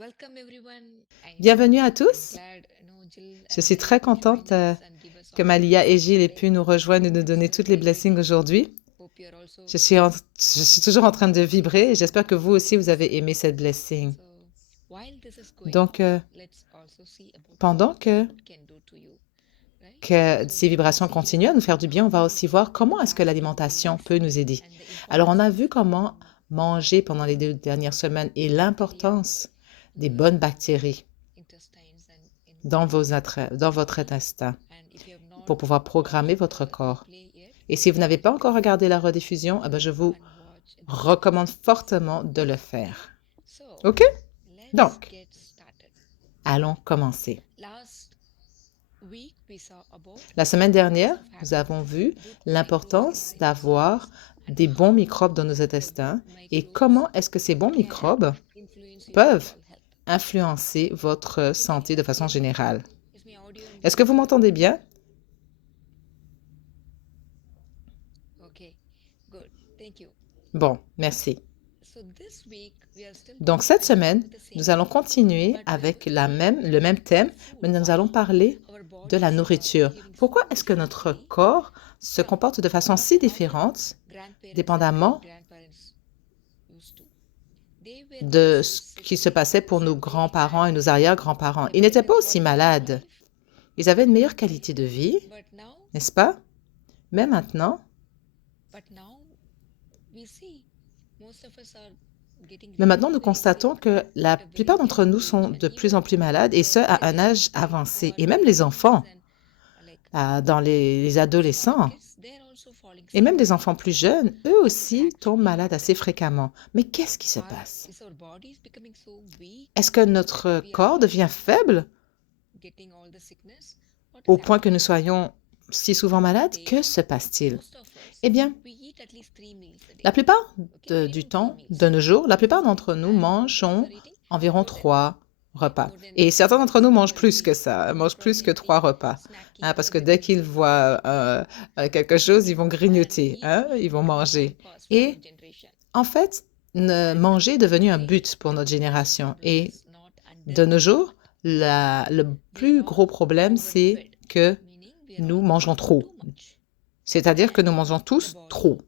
Welcome everyone. Bienvenue à I'm tous. glad Jill Je and suis Malia très could contente join us and give us que all the Malia et blessings Gilles aient today. pu nous rejoindre et nous It's donner a toutes les great blessings day. aujourd'hui. Hope you're also Je suis, feeling je suis toujours en train de vibrer et j'espère que vous aussi, vous avez blessing. aimé cette blessing. So while this is going Donc, on, let's also see about pendant what que, food can do to you, right? que So ces we will vibrations see continuent à nous faire du bien, on va aussi voir comment est-ce que how l'alimentation good peut food nous aider. and the Alors, on importance a of vu comment manger pendant les 2 dernières semaines et bacteria l'importance in des the bonnes bactéries intestines and in dans, in dans the votre body. intestin And if you have not pour pouvoir programmer watched votre the corps. replay yet, Et si vous n'avez pas encore please regardé la rediffusion, eh ben, je go vous and watch the recommande replay. fortement de le faire. So, OK? let's Donc, get started. allons commencer. Last week, we saw about La the semaine importance dernière, of nous having avons vu good microbes in l'importance our d'avoir intestines and des bons how microbes dans nos the good intestins et microbes comment est-ce que ces bons can microbes influence your peuvent overall health. influencer votre Can you santé de façon hear me? générale. Is my audio and Est-ce que video vous good? m'entendez bien? Okay, good. Thank you. Bon, merci. So this week, we are still Donc, cette continuing semaine, with the same nous allons theme, continuer but we avec will see le même thème, mais food, nous allons parler our de la bodies are nourriture. behaving Pourquoi so est-ce que notre differently corps se from comporte de façon what si our différente, grandparents and great dépendamment grandparents used to? They were not de so ce sick qui se passait pour nos and they grands-parents et had nos arrière-grands-parents? a Ils n'étaient better pas aussi quality of malades. life. Ils avaient une meilleure qualité de vie, But now, n'est-ce pas? Mais maintenant, but now we see most of us are getting mais maintenant, really nous very sick constatons que la at a very plupart d'entre young nous age, sont and de plus en even plus malades, et ce, the à un kids, âge right, who avancé. are Et même les teens enfants, and like dans les small adolescents, kids, they're also falling et sick. même des enfants plus jeunes, eux What's aussi tombent actually malades assez happening? fréquemment. Mais qu'est-ce qui se Are passe? is our bodies becoming so weak Est-ce que that notre we are corps not devient faible getting all the sickness? What is au point que nous happening? soyons si souvent In a malades? Que day, se passe-t-il? most of us, Eh bien, we eat at least 3 meals a la day. plupart Okay, du minimum three temps, meals. de nos jours, la plupart Okay, d'entre nous and most of us mangeons are eating environ more than 3 repas. more than Et three certains d'entre meals nous mangent per plus que day ça, mangent because plus they que are 3 repas. snacking Parce or que they dès want qu'ils to voient quelque chose, ils vont and grignoter, hein, eating ils has vont become a manger. bypass for our Et generation. en fait, And manger est devenu un today, but pour notre the biggest génération. problem Et is not de nos jours, undernourished. le We are plus all gros problème, c'est overfed, que meaning we are nous all mangeons eating trop. too much. C'est-à-dire que And nous mangeons the tous body trop.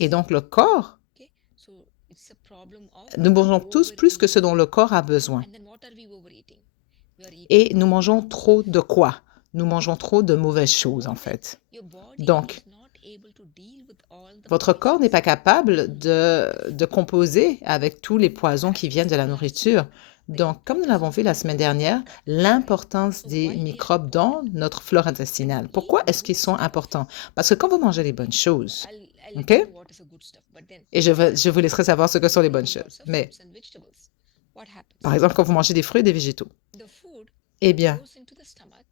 Et needs. donc le corps, Okay, so it's a problem of nous mangeons tous plus que ce overeating. dont le corps a besoin. And then what are we overeating? We are eating Et nous mangeons trop de quoi? Nous mangeons trop de mauvaises choses, en more than fait. your body Donc, is not able to deal with all the votre corps n'est poisons pas capable coming de composer avec tous les poisons qui viennent de la nourriture. Donc, comme nous l'avons vu la semaine dernière, l'importance so des why they are microbes dans important. notre flore When intestinale. you eat Pourquoi est-ce good qu'ils sont stuff, importants? Parce que quand vous mangez les bonnes choses, I'll let you OK? know what is a good stuff, but then Et je vous laisserai savoir ce que sont les bonnes choses. lots of Mais, fruits and vegetables, what par happens? exemple, quand vous mangez des fruits et des végétaux, The food eh bien, goes into the stomach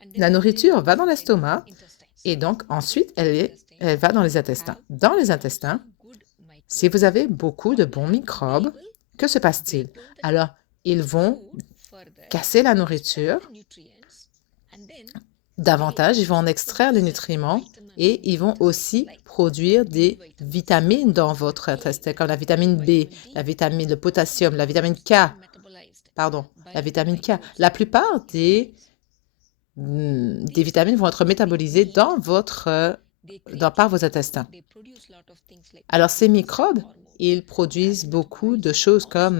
and la then it nourriture va goes dans inside the l'estomac intestines. et donc ensuite, Intestines elle va dans les intestins. have Dans les lots intestins, of good si vous microbes. avez beaucoup de bons And they microbes, will que se passe-t-il? break down the Alors, ils vont food further, casser la extract nourriture the nutrients, and then davantage, they ils vont en also extraire les produce certain nutriments vitamins et in the ils vont intestines, aussi like produire B des vitamins, vitamines dans votre vitamin A, intestin, comme la vitamine B, vitamin la D. vitamine, le All potassium, la vitamine those K, are metabolized pardon, la by the vitamine K. microbes La in the plupart intestines. des These vitamines vont être microbes, when we métabolisées eat, dans votre, they par create, vos intestins. they produce lot of things like Alors, ces proteins and microbes, hormones ils and produisent other beaucoup de metabolites. choses Also, comme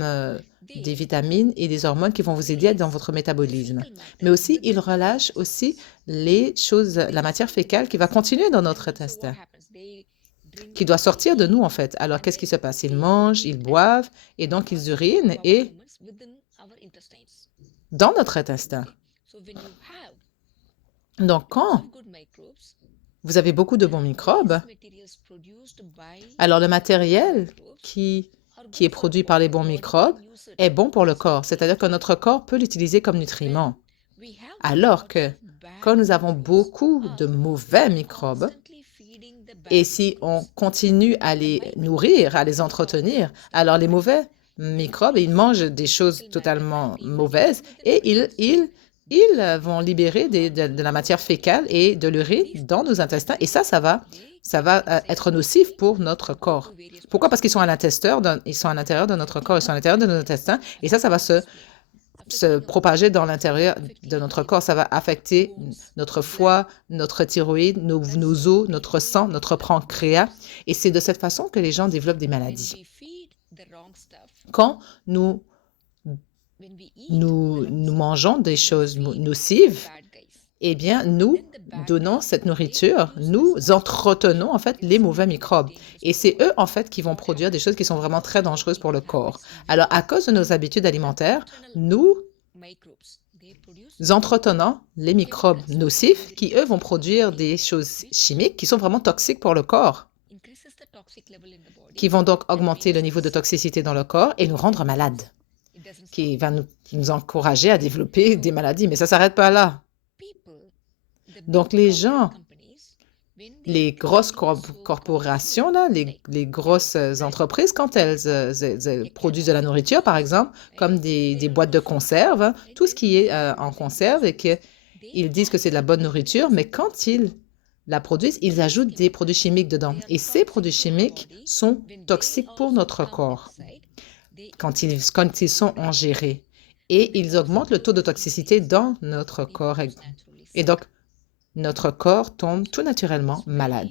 des they vitamines et des hormones qui vont vous aider dans release votre the métabolisme. fecal Mais matter aussi, ils within our relâchent aussi intestines. les choses, They la matière receive the fécale qui va nutrients continuer dans and notre then so what intestin, happens? They drink, qui doit they sortir de nous, eat, en fait. Alors, and qu'est-ce qui then se passe? Ils they mangent, ils urinate and boivent, et donc ils cause urinent bowel et movements within our intestines. dans notre intestin. Okay, so when you have Donc, lots quand of good microbes, vous avez beaucoup de then bons microbes, these materials produced by alors le the good matériel microbes qui are est good for the produit par les body. bons Body microbes can use it est bon pour le as corps, c'est-à-dire que nutrient. notre corps peut l'utiliser comme When nutriment. we have Alors lots que of quand bad nous avons microbes, beaucoup de we mauvais are microbes, constantly feeding the et bad si on microbes. continue à The les microbes nourrir, à les eat all entretenir, good stuff, alors les but mauvais they microbes, ils release mangent des the choses fecal matter totalement and even mauvaises even within our et intestines. ils ils vont libérer de la matière fécale et de l'urine dans nos intestins et ça va être nocif pour notre corps. Pourquoi? Parce qu'ils sont à l'intérieur de notre corps, ils sont à l'intérieur de nos intestins et ça va se propager dans l'intérieur de notre corps. Ça va affecter notre foie, notre thyroïde, nos os, notre sang, notre pancréas. Et c'est de cette façon que les gens développent des maladies. Quand nous mangeons des choses nocives, eh bien, nous donnons cette nourriture, nous entretenons en fait les mauvais microbes. Et c'est eux en fait qui vont produire des choses qui sont vraiment très dangereuses pour le corps. Alors, à cause de nos habitudes alimentaires, nous entretenons les microbes nocifs qui, eux, vont produire des choses chimiques qui sont vraiment toxiques pour le corps, qui vont donc augmenter le niveau de toxicité dans le corps et nous rendre malades, qui va nous encourager à développer des maladies. Mais ça ne s'arrête pas là. Donc, les gens, les grosses corporations, là, les grosses entreprises, quand elles produisent de la nourriture, par exemple, comme des boîtes de conserve, hein, tout ce qui est en conserve et qu'ils disent que c'est de la bonne nourriture, mais quand ils la produisent, ils ajoutent des produits chimiques dedans. Et ces produits chimiques sont toxiques pour notre corps quand ils sont ingérés. Et ils augmentent le taux de toxicité dans notre corps. Et donc, notre corps tombe tout naturellement malade.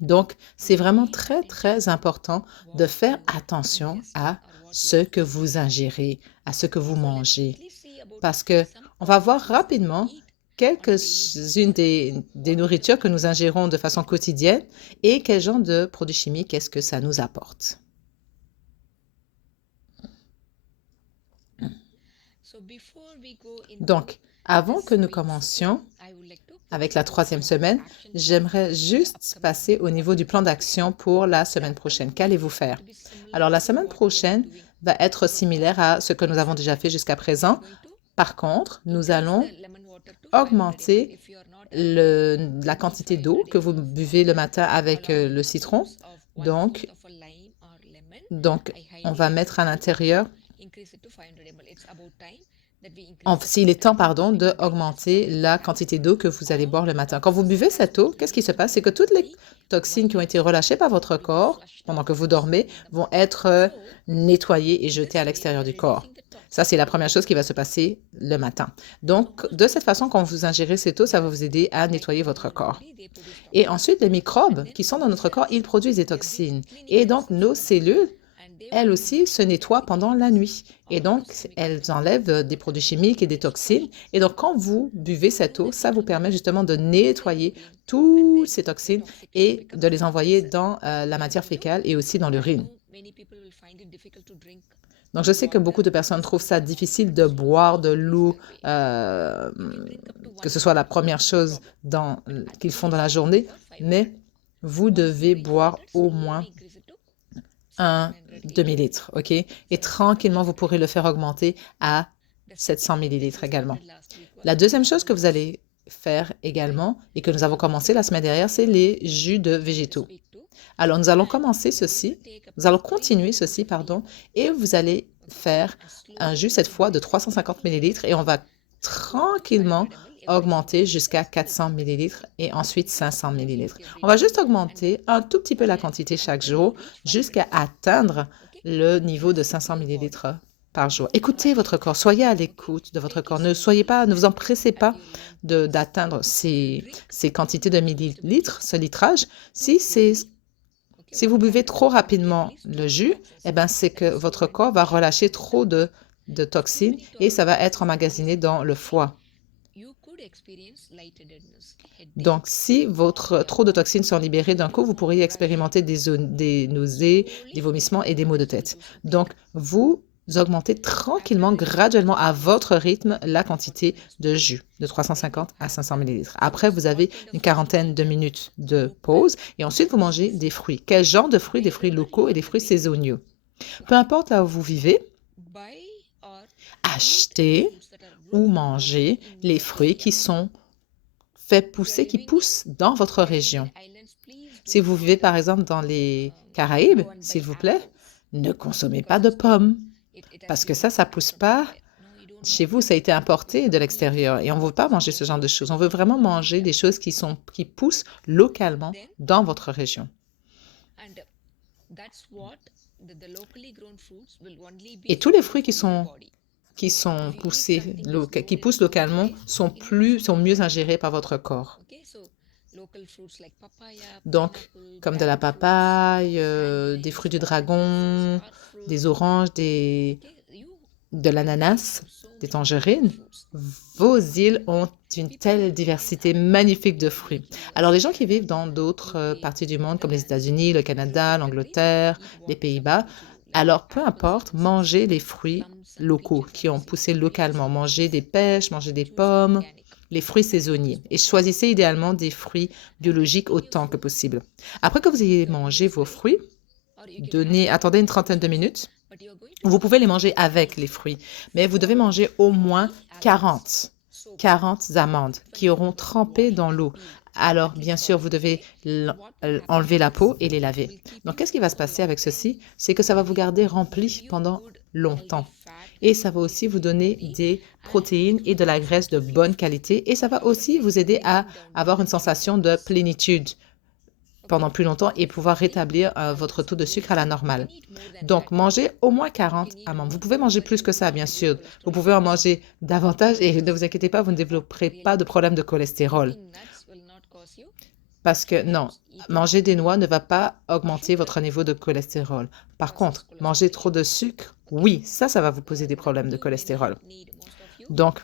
Donc, c'est vraiment très, très important de faire attention à ce que vous ingérez, à ce que vous mangez. Parce qu'on va voir rapidement quelques-unes des nourritures que nous ingérons de façon quotidienne et quel genre de produits chimiques est-ce que ça nous apporte. Donc, avant que nous commencions avec la 3e semaine, j'aimerais juste passer au niveau du plan d'action pour la semaine prochaine. Qu'allez-vous faire? Alors, la semaine prochaine va être similaire à ce que nous avons déjà fait jusqu'à présent. Par contre, nous allons augmenter la quantité d'eau que vous buvez le matin avec le citron. Donc, on va mettre à l'intérieur. S'il est temps, pardon, d'augmenter la quantité d'eau que vous allez boire le matin. Quand vous buvez cette eau, qu'est-ce qui se passe? C'est que toutes les toxines qui ont été relâchées par votre corps pendant que vous dormez vont être nettoyées et jetées à l'extérieur du corps. Ça, c'est la première chose qui va se passer le matin. Donc, de cette façon, quand vous ingérez cette eau, ça va vous aider à nettoyer votre corps. Et ensuite, les microbes qui sont dans notre corps, ils produisent des toxines. Et donc, nos cellules, elles aussi, se nettoient pendant la nuit. Et donc, elles enlèvent des produits chimiques et des toxines. Et donc, quand vous buvez cette eau, ça vous permet justement de nettoyer toutes ces toxines et de les envoyer dans la matière fécale et aussi dans l'urine. Donc, je sais que beaucoup de personnes trouvent ça difficile de boire de l'eau, que ce soit la première chose qu'ils font dans la journée, mais vous devez boire au moins un demi-litre, OK? Et tranquillement, vous pourrez le faire augmenter à 700 millilitres également. La deuxième chose que vous allez faire également et que nous avons commencé la semaine dernière, c'est les jus de végétaux. Alors, nous allons continuer ceci, pardon, et vous allez faire un jus cette fois de 350 millilitres et on va tranquillement augmenter jusqu'à 400 millilitres et ensuite 500 millilitres. On va juste augmenter un tout petit peu la quantité chaque jour jusqu'à atteindre le niveau de 500 millilitres par jour. Écoutez votre corps, soyez à l'écoute de votre corps. Ne vous empressez pas d'atteindre ces quantités de millilitres, ce litrage. Si vous buvez trop rapidement le jus, eh bien, c'est que votre corps va relâcher trop de toxines et ça va être emmagasiné dans le foie. Donc, si trop de toxines sont libérées d'un coup, vous pourriez expérimenter des nausées, des vomissements et des maux de tête. Donc, vous augmentez tranquillement, graduellement, à votre rythme, la quantité de jus, de 350 à 500 millilitres. Après, vous avez une quarantaine de minutes de pause et ensuite, vous mangez des fruits. Quel genre de fruits? Des fruits locaux et des fruits saisonniers. Peu importe là où vous vivez, achetez ou mangez les fruits qui sont faits pousser, qui poussent dans votre région. Si vous vivez par exemple dans les Caraïbes, s'il vous plaît, ne consommez pas de pommes parce que ça pousse pas chez vous, ça a été importé de l'extérieur et on ne veut pas manger ce genre de choses. On veut vraiment manger des choses qui poussent localement dans votre région. Et tous les fruits qui poussent localement sont mieux ingérés par votre corps. Donc, comme de la papaye, des fruits du dragon, des oranges, de l'ananas, des tangerines, vos îles ont une telle diversité magnifique de fruits. Alors, les gens qui vivent dans d'autres parties du monde, comme les États-Unis, le Canada, l'Angleterre, les Pays-Bas, alors peu importe, mangez les fruits locaux qui ont poussé localement. Mangez des pêches, mangez des pommes, les fruits saisonniers. Et choisissez idéalement des fruits biologiques autant que possible. Après que vous ayez mangé vos fruits, attendez une trentaine de minutes. Vous pouvez les manger avec les fruits, mais vous devez manger au moins 40 amandes qui auront trempé dans l'eau. Alors, bien sûr, vous devez enlever la peau et les laver. Donc, qu'est-ce qui va se passer avec ceci? C'est que ça va vous garder rempli pendant longtemps. Et ça va aussi vous donner des protéines et de la graisse de bonne qualité. Et ça va aussi vous aider à avoir une sensation de plénitude pendant plus longtemps et pouvoir rétablir votre taux de sucre à la normale. Donc, mangez au moins 40 amandes. Vous pouvez manger plus que ça, bien sûr. Vous pouvez en manger davantage et ne vous inquiétez pas, vous ne développerez pas de problème de cholestérol. Parce que non, manger des noix ne va pas augmenter votre niveau de cholestérol. Par contre, manger trop de sucre, oui, ça va vous poser des problèmes de cholestérol. Donc,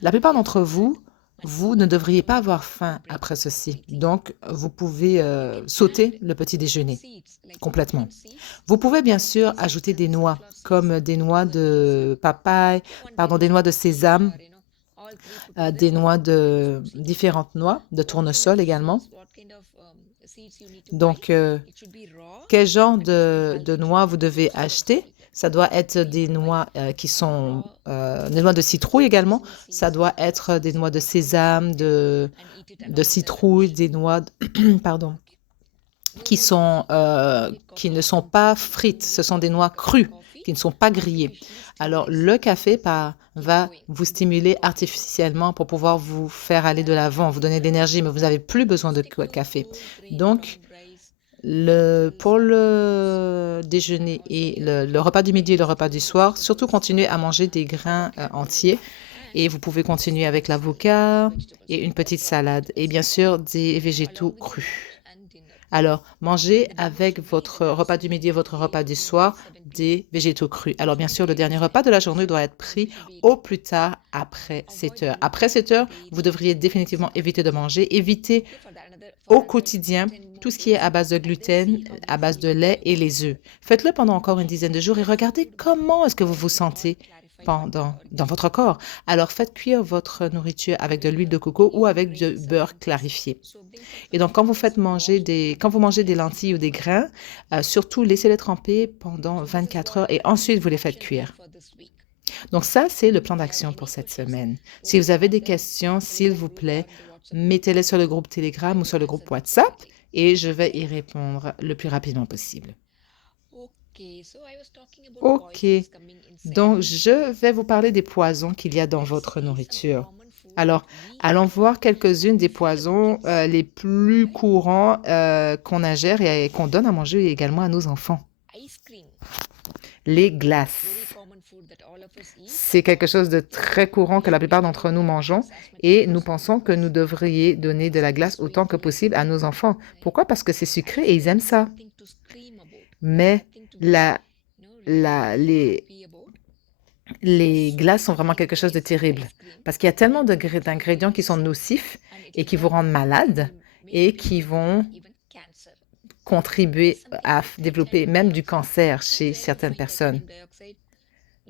la plupart d'entre vous, vous ne devriez pas avoir faim après ceci. Donc, vous pouvez sauter le petit déjeuner complètement. Vous pouvez bien sûr ajouter des noix, comme des noix de papaye, des noix de sésame, des noix différentes noix, de tournesol également. Donc, quel genre de noix vous devez acheter? Ça doit être des noix qui sont des noix de citrouille également. Ça doit être des noix de sésame, de citrouille, des noix, pardon, qui ne sont pas frites. Ce sont des noix crues, qui ne sont pas grillées. Alors, le café va vous stimuler artificiellement pour pouvoir vous faire aller de l'avant, vous donner de l'énergie, mais vous n'avez plus besoin de café. Donc, pour le déjeuner et le repas du midi et le repas du soir, surtout continuez à manger des grains entiers. Et vous pouvez continuer avec l'avocat et une petite salade. Et bien sûr, des végétaux crus. Alors, mangez avec votre repas du midi et votre repas du soir des végétaux crus. Alors, bien sûr, le dernier repas de la journée doit être pris au plus tard après 7 heures. Après 7 heures, vous devriez définitivement éviter de manger. Évitez au quotidien tout ce qui est à base de gluten, à base de lait et les œufs. Faites-le pendant encore une dizaine de jours et regardez comment est-ce que vous vous sentez dans votre corps. Alors, faites cuire votre nourriture avec de l'huile de coco ou avec du beurre clarifié. Et donc, quand vous mangez des lentilles ou des grains, surtout laissez-les tremper pendant 24 heures et ensuite vous les faites cuire. Donc, ça, c'est le plan d'action pour cette semaine. Si vous avez des questions, s'il vous plaît, mettez-les sur le groupe Telegram ou sur le groupe WhatsApp et je vais y répondre le plus rapidement possible. OK. Donc, je vais vous parler des poisons qu'il y a dans votre nourriture. Alors, allons voir quelques-unes des poisons les plus courants qu'on ingère et qu'on donne à manger également à nos enfants. Les glaces. C'est quelque chose de très courant que la plupart d'entre nous mangeons et nous pensons que nous devrions donner de la glace autant que possible à nos enfants. Pourquoi? Parce que c'est sucré et ils aiment ça. Mais les glaces sont vraiment quelque chose de terrible parce qu'il y a tellement d'ingrédients qui sont nocifs et qui vous rendent malade et qui vont contribuer à développer même du cancer chez certaines personnes.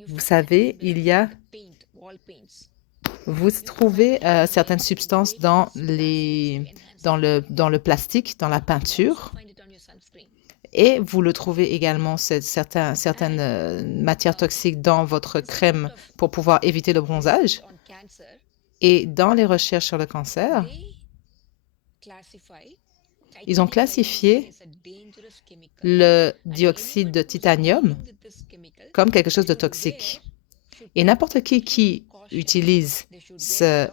Vous savez, vous trouvez certaines substances dans le plastique, dans la peinture, et vous le trouvez également, certaines matières toxiques dans votre crème pour pouvoir éviter le bronzage. Et dans les recherches sur le cancer, ils ont classifié le dioxyde de titanium comme quelque chose de toxique. Et n'importe qui utilise ce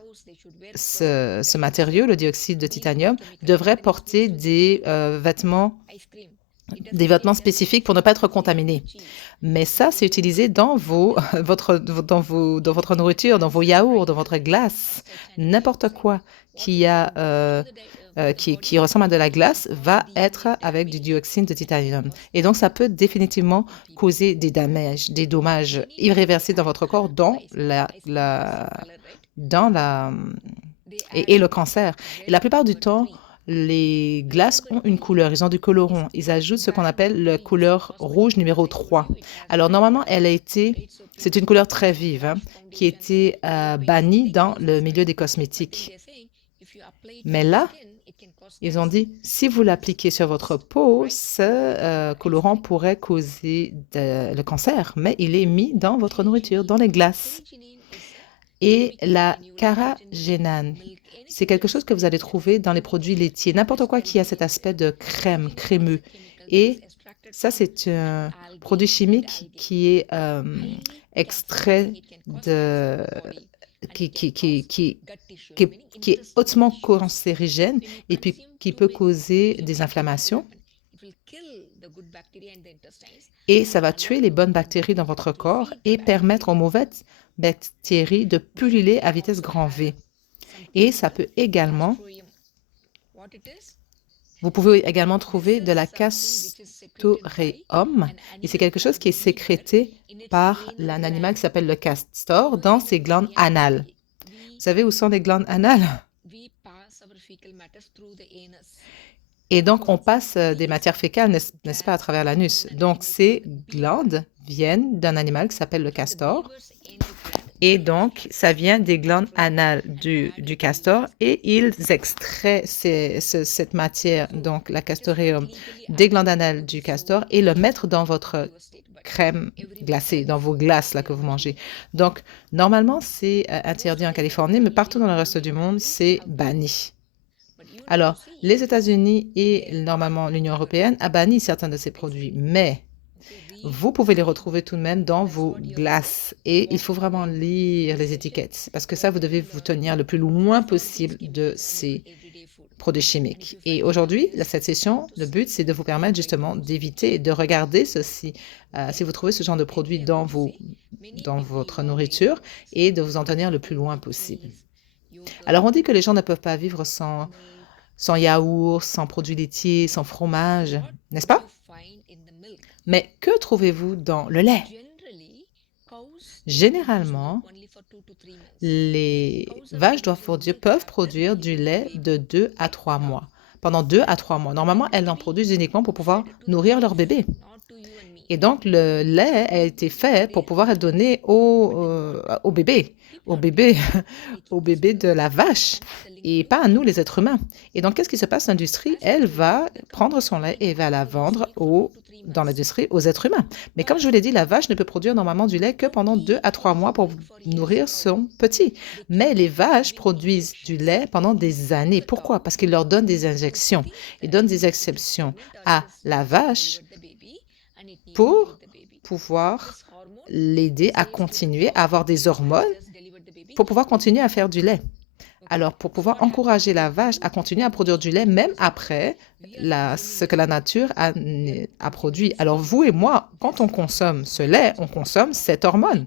matériau, le dioxyde de titanium, devrait porter des vêtements spécifiques pour ne pas être contaminé. Mais ça, c'est utilisé dans dans votre nourriture, dans vos yaourts, dans votre glace. N'importe quoi qui ressemble à de la glace va être avec du dioxyde de titanium. Et donc, ça peut définitivement causer des dommages irréversibles dans votre corps, et le cancer. Et la plupart du temps, les glaces ont une couleur, ils ont du colorant. Ils ajoutent ce qu'on appelle la couleur rouge numéro 3. Alors, normalement, c'est une couleur très vive, hein, qui était bannie dans le milieu des cosmétiques. Mais là, ils ont dit, si vous l'appliquez sur votre peau, ce colorant pourrait causer le cancer, mais il est mis dans votre nourriture, dans les glaces. Et la carragénane, c'est quelque chose que vous allez trouver dans les produits laitiers, n'importe quoi qui a cet aspect de crème, crémeux. Et ça, c'est un produit chimique qui est extrait qui est hautement cancérigène et puis qui peut causer des inflammations. Et ça va tuer les bonnes bactéries dans votre corps et permettre aux mauvaises bactéries de pulluler à vitesse grand V. Et ça peut également, vous pouvez également trouver de la castoreum, et c'est quelque chose qui est sécrété par un animal qui s'appelle le castor dans ses glandes anales. Vous savez où sont les glandes anales? Et donc, on passe des matières fécales, n'est-ce pas, à travers l'anus. Donc, ces glandes viennent d'un animal qui s'appelle le castor. Et donc, ça vient des glandes anales du castor et ils extraient cette matière, donc la castoreum, des glandes anales du castor et le mettre dans votre crème glacée, dans vos glaces là, que vous mangez. Donc, normalement, c'est interdit en Californie, mais partout dans le reste du monde, c'est banni. Alors, les États-Unis et normalement l'Union européenne a banni certains de ces produits, mais vous pouvez les retrouver tout de même dans vos glaces. Et il faut vraiment lire les étiquettes parce que ça, vous devez vous tenir le plus loin possible de ces produits chimiques. Et aujourd'hui, cette session, le but, c'est de vous permettre justement d'éviter et de regarder ceci, si vous trouvez ce genre de produit dans votre nourriture et de vous en tenir le plus loin possible. Alors, on dit que les gens ne peuvent pas vivre sans yaourt, sans produits laitiers, sans fromage, n'est-ce pas? Mais que trouvez-vous dans le lait? Généralement, les vaches peuvent produire du lait de 2 à 3 mois. Pendant 2 à 3 mois. Normalement, elles en produisent uniquement pour pouvoir nourrir leur bébé. Et donc, le lait a été fait pour pouvoir être donné au bébé, au bébé de la vache, et pas à nous, les êtres humains. Et donc, qu'est-ce qui se passe? L'industrie, elle va prendre son lait et va la vendre dans l'industrie aux êtres humains. Mais comme je vous l'ai dit, la vache ne peut produire normalement du lait que pendant 2 à 3 mois pour nourrir son petit. Mais les vaches produisent du lait pendant des années. Pourquoi? Parce qu'ils leur donnent des injections. Ils donnent des exceptions à la vache pour pouvoir l'aider à continuer à avoir des hormones pour pouvoir continuer à faire du lait. Alors, pour pouvoir encourager la vache à continuer à produire du lait, même après ce que la nature a produit. Alors, vous et moi, quand on consomme ce lait, on consomme cette hormone.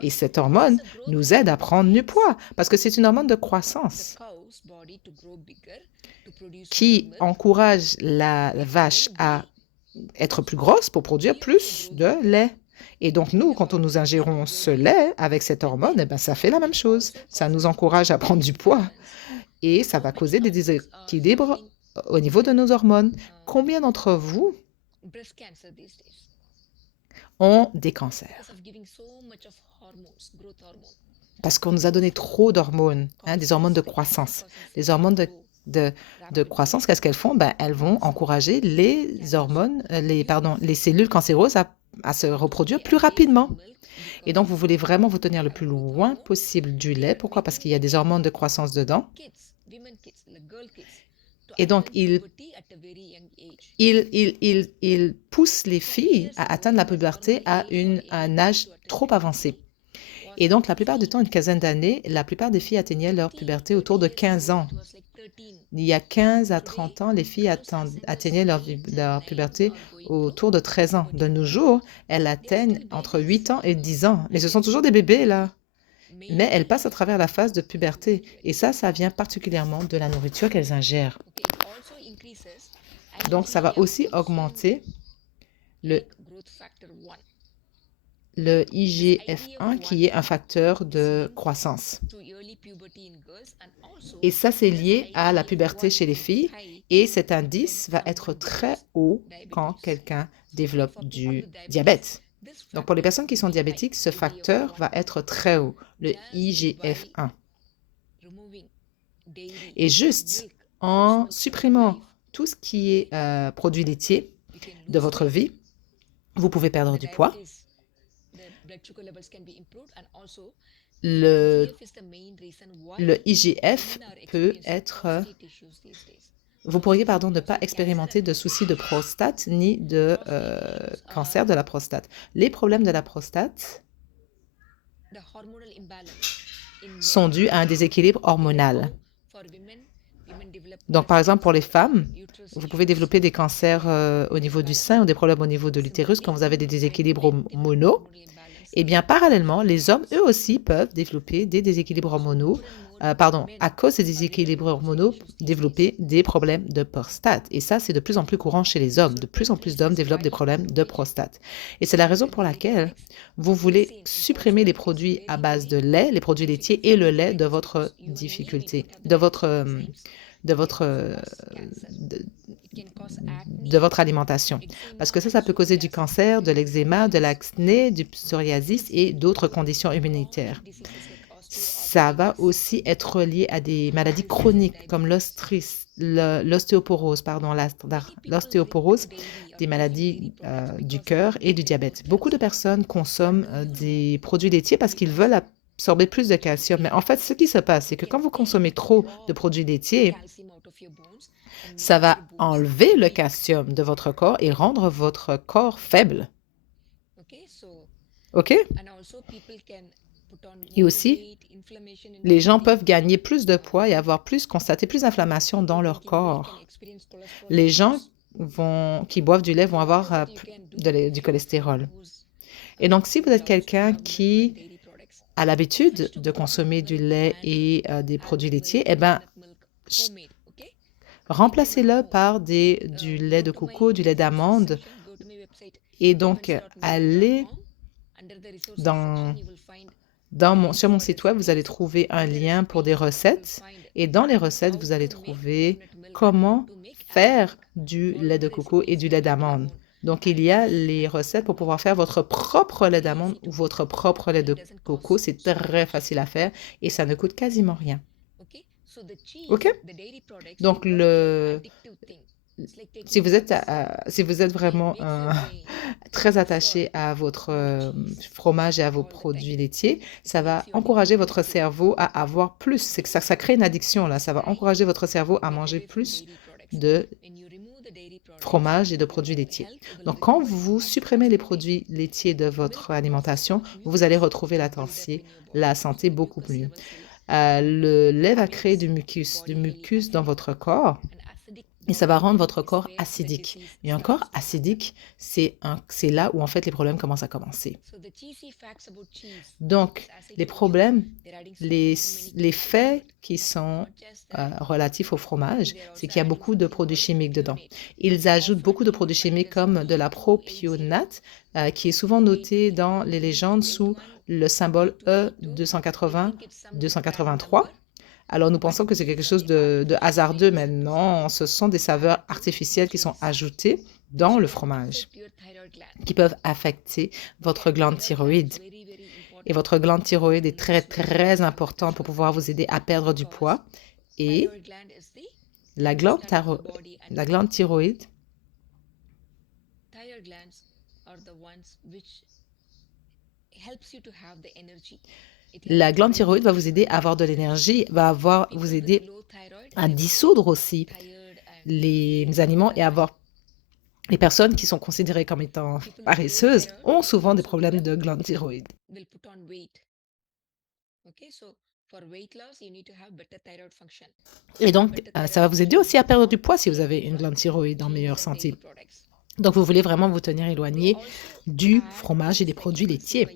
Et cette hormone nous aide à prendre du poids, parce que c'est une hormone de croissance qui encourage la vache à être plus grosse pour produire plus de lait. Et donc, nous, quand nous ingérons ce lait avec cette hormone, eh bien, ça fait la même chose. Ça nous encourage à prendre du poids et ça va causer des déséquilibres au niveau de nos hormones. Combien d'entre vous ont des cancers? Parce qu'on nous a donné trop d'hormones, des hormones de croissance. Les hormones de croissance, qu'est-ce qu'elles font? Ben, elles vont encourager les cellules cancéreuses à se reproduire plus rapidement. Et donc, vous voulez vraiment vous tenir le plus loin possible du lait. Pourquoi? Parce qu'il y a des hormones de croissance dedans. Et donc, il pousse les filles à atteindre la puberté à un âge trop avancé. Et donc, la plupart du temps, une quinzaine d'années, la plupart des filles atteignaient leur puberté autour de 15 ans. Il y a 15 à 30 ans, les filles atteignaient leur puberté autour de 13 ans. De nos jours, elles atteignent entre 8 ans et 10 ans. Mais ce sont toujours des bébés, là. Mais elles passent à travers la phase de puberté. Et ça vient particulièrement de la nourriture qu'elles ingèrent. Donc, ça va aussi augmenter le IGF-1 qui est un facteur de croissance. Et ça, c'est lié à la puberté chez les filles. Et cet indice va être très haut quand quelqu'un développe du diabète. Donc, pour les personnes qui sont diabétiques, ce facteur va être très haut, le IGF-1. Et juste en supprimant tout ce qui est produits laitiers de votre vie, vous pouvez perdre du poids. Le IGF peut être... Vous pourriez, ne pas expérimenter de soucis de prostate ni de cancer de la prostate. Les problèmes de la prostate sont dus à un déséquilibre hormonal. Donc, par exemple, pour les femmes, vous pouvez développer des cancers au niveau du sein ou des problèmes au niveau de l'utérus quand vous avez des déséquilibres hormonaux. Eh bien, parallèlement, les hommes, eux aussi, peuvent développer des déséquilibres hormonaux, à cause des déséquilibres hormonaux, développer des problèmes de prostate. Et ça, c'est de plus en plus courant chez les hommes. De plus en plus d'hommes développent des problèmes de prostate. Et c'est la raison pour laquelle vous voulez supprimer les produits à base de lait, les produits laitiers et le lait de votre difficulté, de votre alimentation. Parce que ça peut causer du cancer, de l'eczéma, de l'acné, du psoriasis et d'autres conditions immunitaires. Ça va aussi être lié à des maladies chroniques comme l'ostéoporose, des maladies du cœur et du diabète. Beaucoup de personnes consomment des produits laitiers parce qu'ils veulent absorber plus de calcium. Mais en fait, ce qui se passe, c'est que quand vous consommez trop de produits laitiers, ça va enlever le calcium de votre corps et rendre votre corps faible. OK? Et aussi, les gens peuvent gagner plus de poids et constater plus d'inflammation dans leur corps. Les gens qui boivent du lait vont avoir du cholestérol. Et donc, si vous êtes quelqu'un qui a l'habitude de consommer du lait et des produits laitiers, eh bien, remplacez-le par du lait de coco, du lait d'amande. Et donc, allez sur mon site web, vous allez trouver un lien pour des recettes. Et dans les recettes, vous allez trouver comment faire du lait de coco et du lait d'amande. Donc, il y a les recettes pour pouvoir faire votre propre lait d'amande ou votre propre lait de coco. C'est très facile à faire et ça ne coûte quasiment rien. OK? Donc, si vous êtes vraiment très attaché à votre fromage et à vos produits laitiers, ça va encourager votre cerveau à avoir plus. C'est que ça crée une addiction, là. Ça va encourager votre cerveau à manger plus de fromage et de produits laitiers. Donc, quand vous supprimez les produits laitiers de votre alimentation, vous allez retrouver la santé beaucoup mieux. Le lait va créer du mucus dans votre corps et ça va rendre votre corps acidique. Et un corps acidique, c'est là où en fait les problèmes commencent à commencer. Donc, les problèmes, les faits qui sont relatifs au fromage, c'est qu'il y a beaucoup de produits chimiques dedans. Ils ajoutent beaucoup de produits chimiques comme de la propionate, qui est souvent noté dans les légendes sous le symbole E280-283. Alors, nous pensons que c'est quelque chose de hasardeux, mais non, ce sont des saveurs artificielles qui sont ajoutées dans le fromage, qui peuvent affecter votre glande thyroïde. Et votre glande thyroïde est très, très importante pour pouvoir vous aider à perdre du poids. Et la glande thyroïde La glande thyroïde va vous aider à avoir de l'énergie, vous aider à dissoudre aussi les aliments et avoir les personnes qui sont considérées comme étant paresseuses ont souvent des problèmes de glande thyroïde. Et donc, ça va vous aider aussi à perdre du poids si vous avez une glande thyroïde en meilleure santé. Donc, vous voulez vraiment vous tenir éloigné du fromage et des produits laitiers.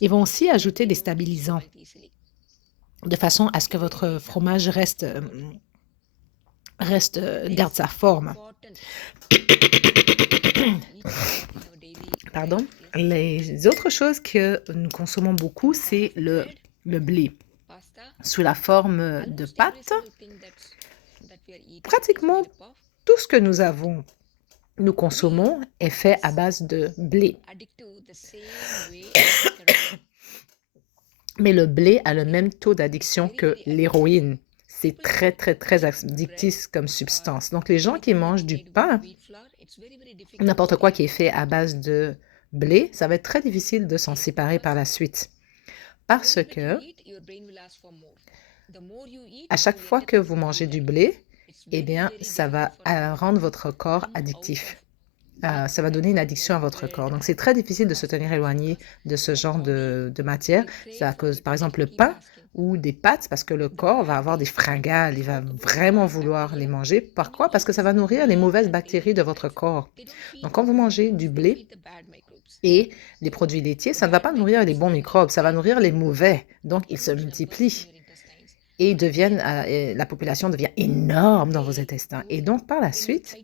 Ils vont aussi ajouter des stabilisants de façon à ce que votre fromage garde sa forme. Pardon. Les autres choses que nous consommons beaucoup, c'est le blé sous la forme de pâte. Pratiquement tout ce que nous consommons est fait à base de blé. Mais le blé a le même taux d'addiction que l'héroïne. C'est très, très, très addictif comme substance. Donc, les gens qui mangent du pain, n'importe quoi qui est fait à base de blé, ça va être très difficile de s'en séparer par la suite. Parce que à chaque fois que vous mangez du blé, eh bien, ça va rendre votre corps addictif. Ça va donner une addiction à votre corps. Donc, c'est très difficile de se tenir éloigné de ce genre de matière. C'est à cause, par exemple, le pain ou des pâtes, parce que le corps va avoir des fringales. Il va vraiment vouloir les manger. Pourquoi? Parce que ça va nourrir les mauvaises bactéries de votre corps. Donc, quand vous mangez du blé et les produits laitiers, ça ne va pas nourrir les bons microbes, ça va nourrir les mauvais. Donc, ils se multiplient. Et la population devient énorme dans vos intestins. Et donc, par la suite,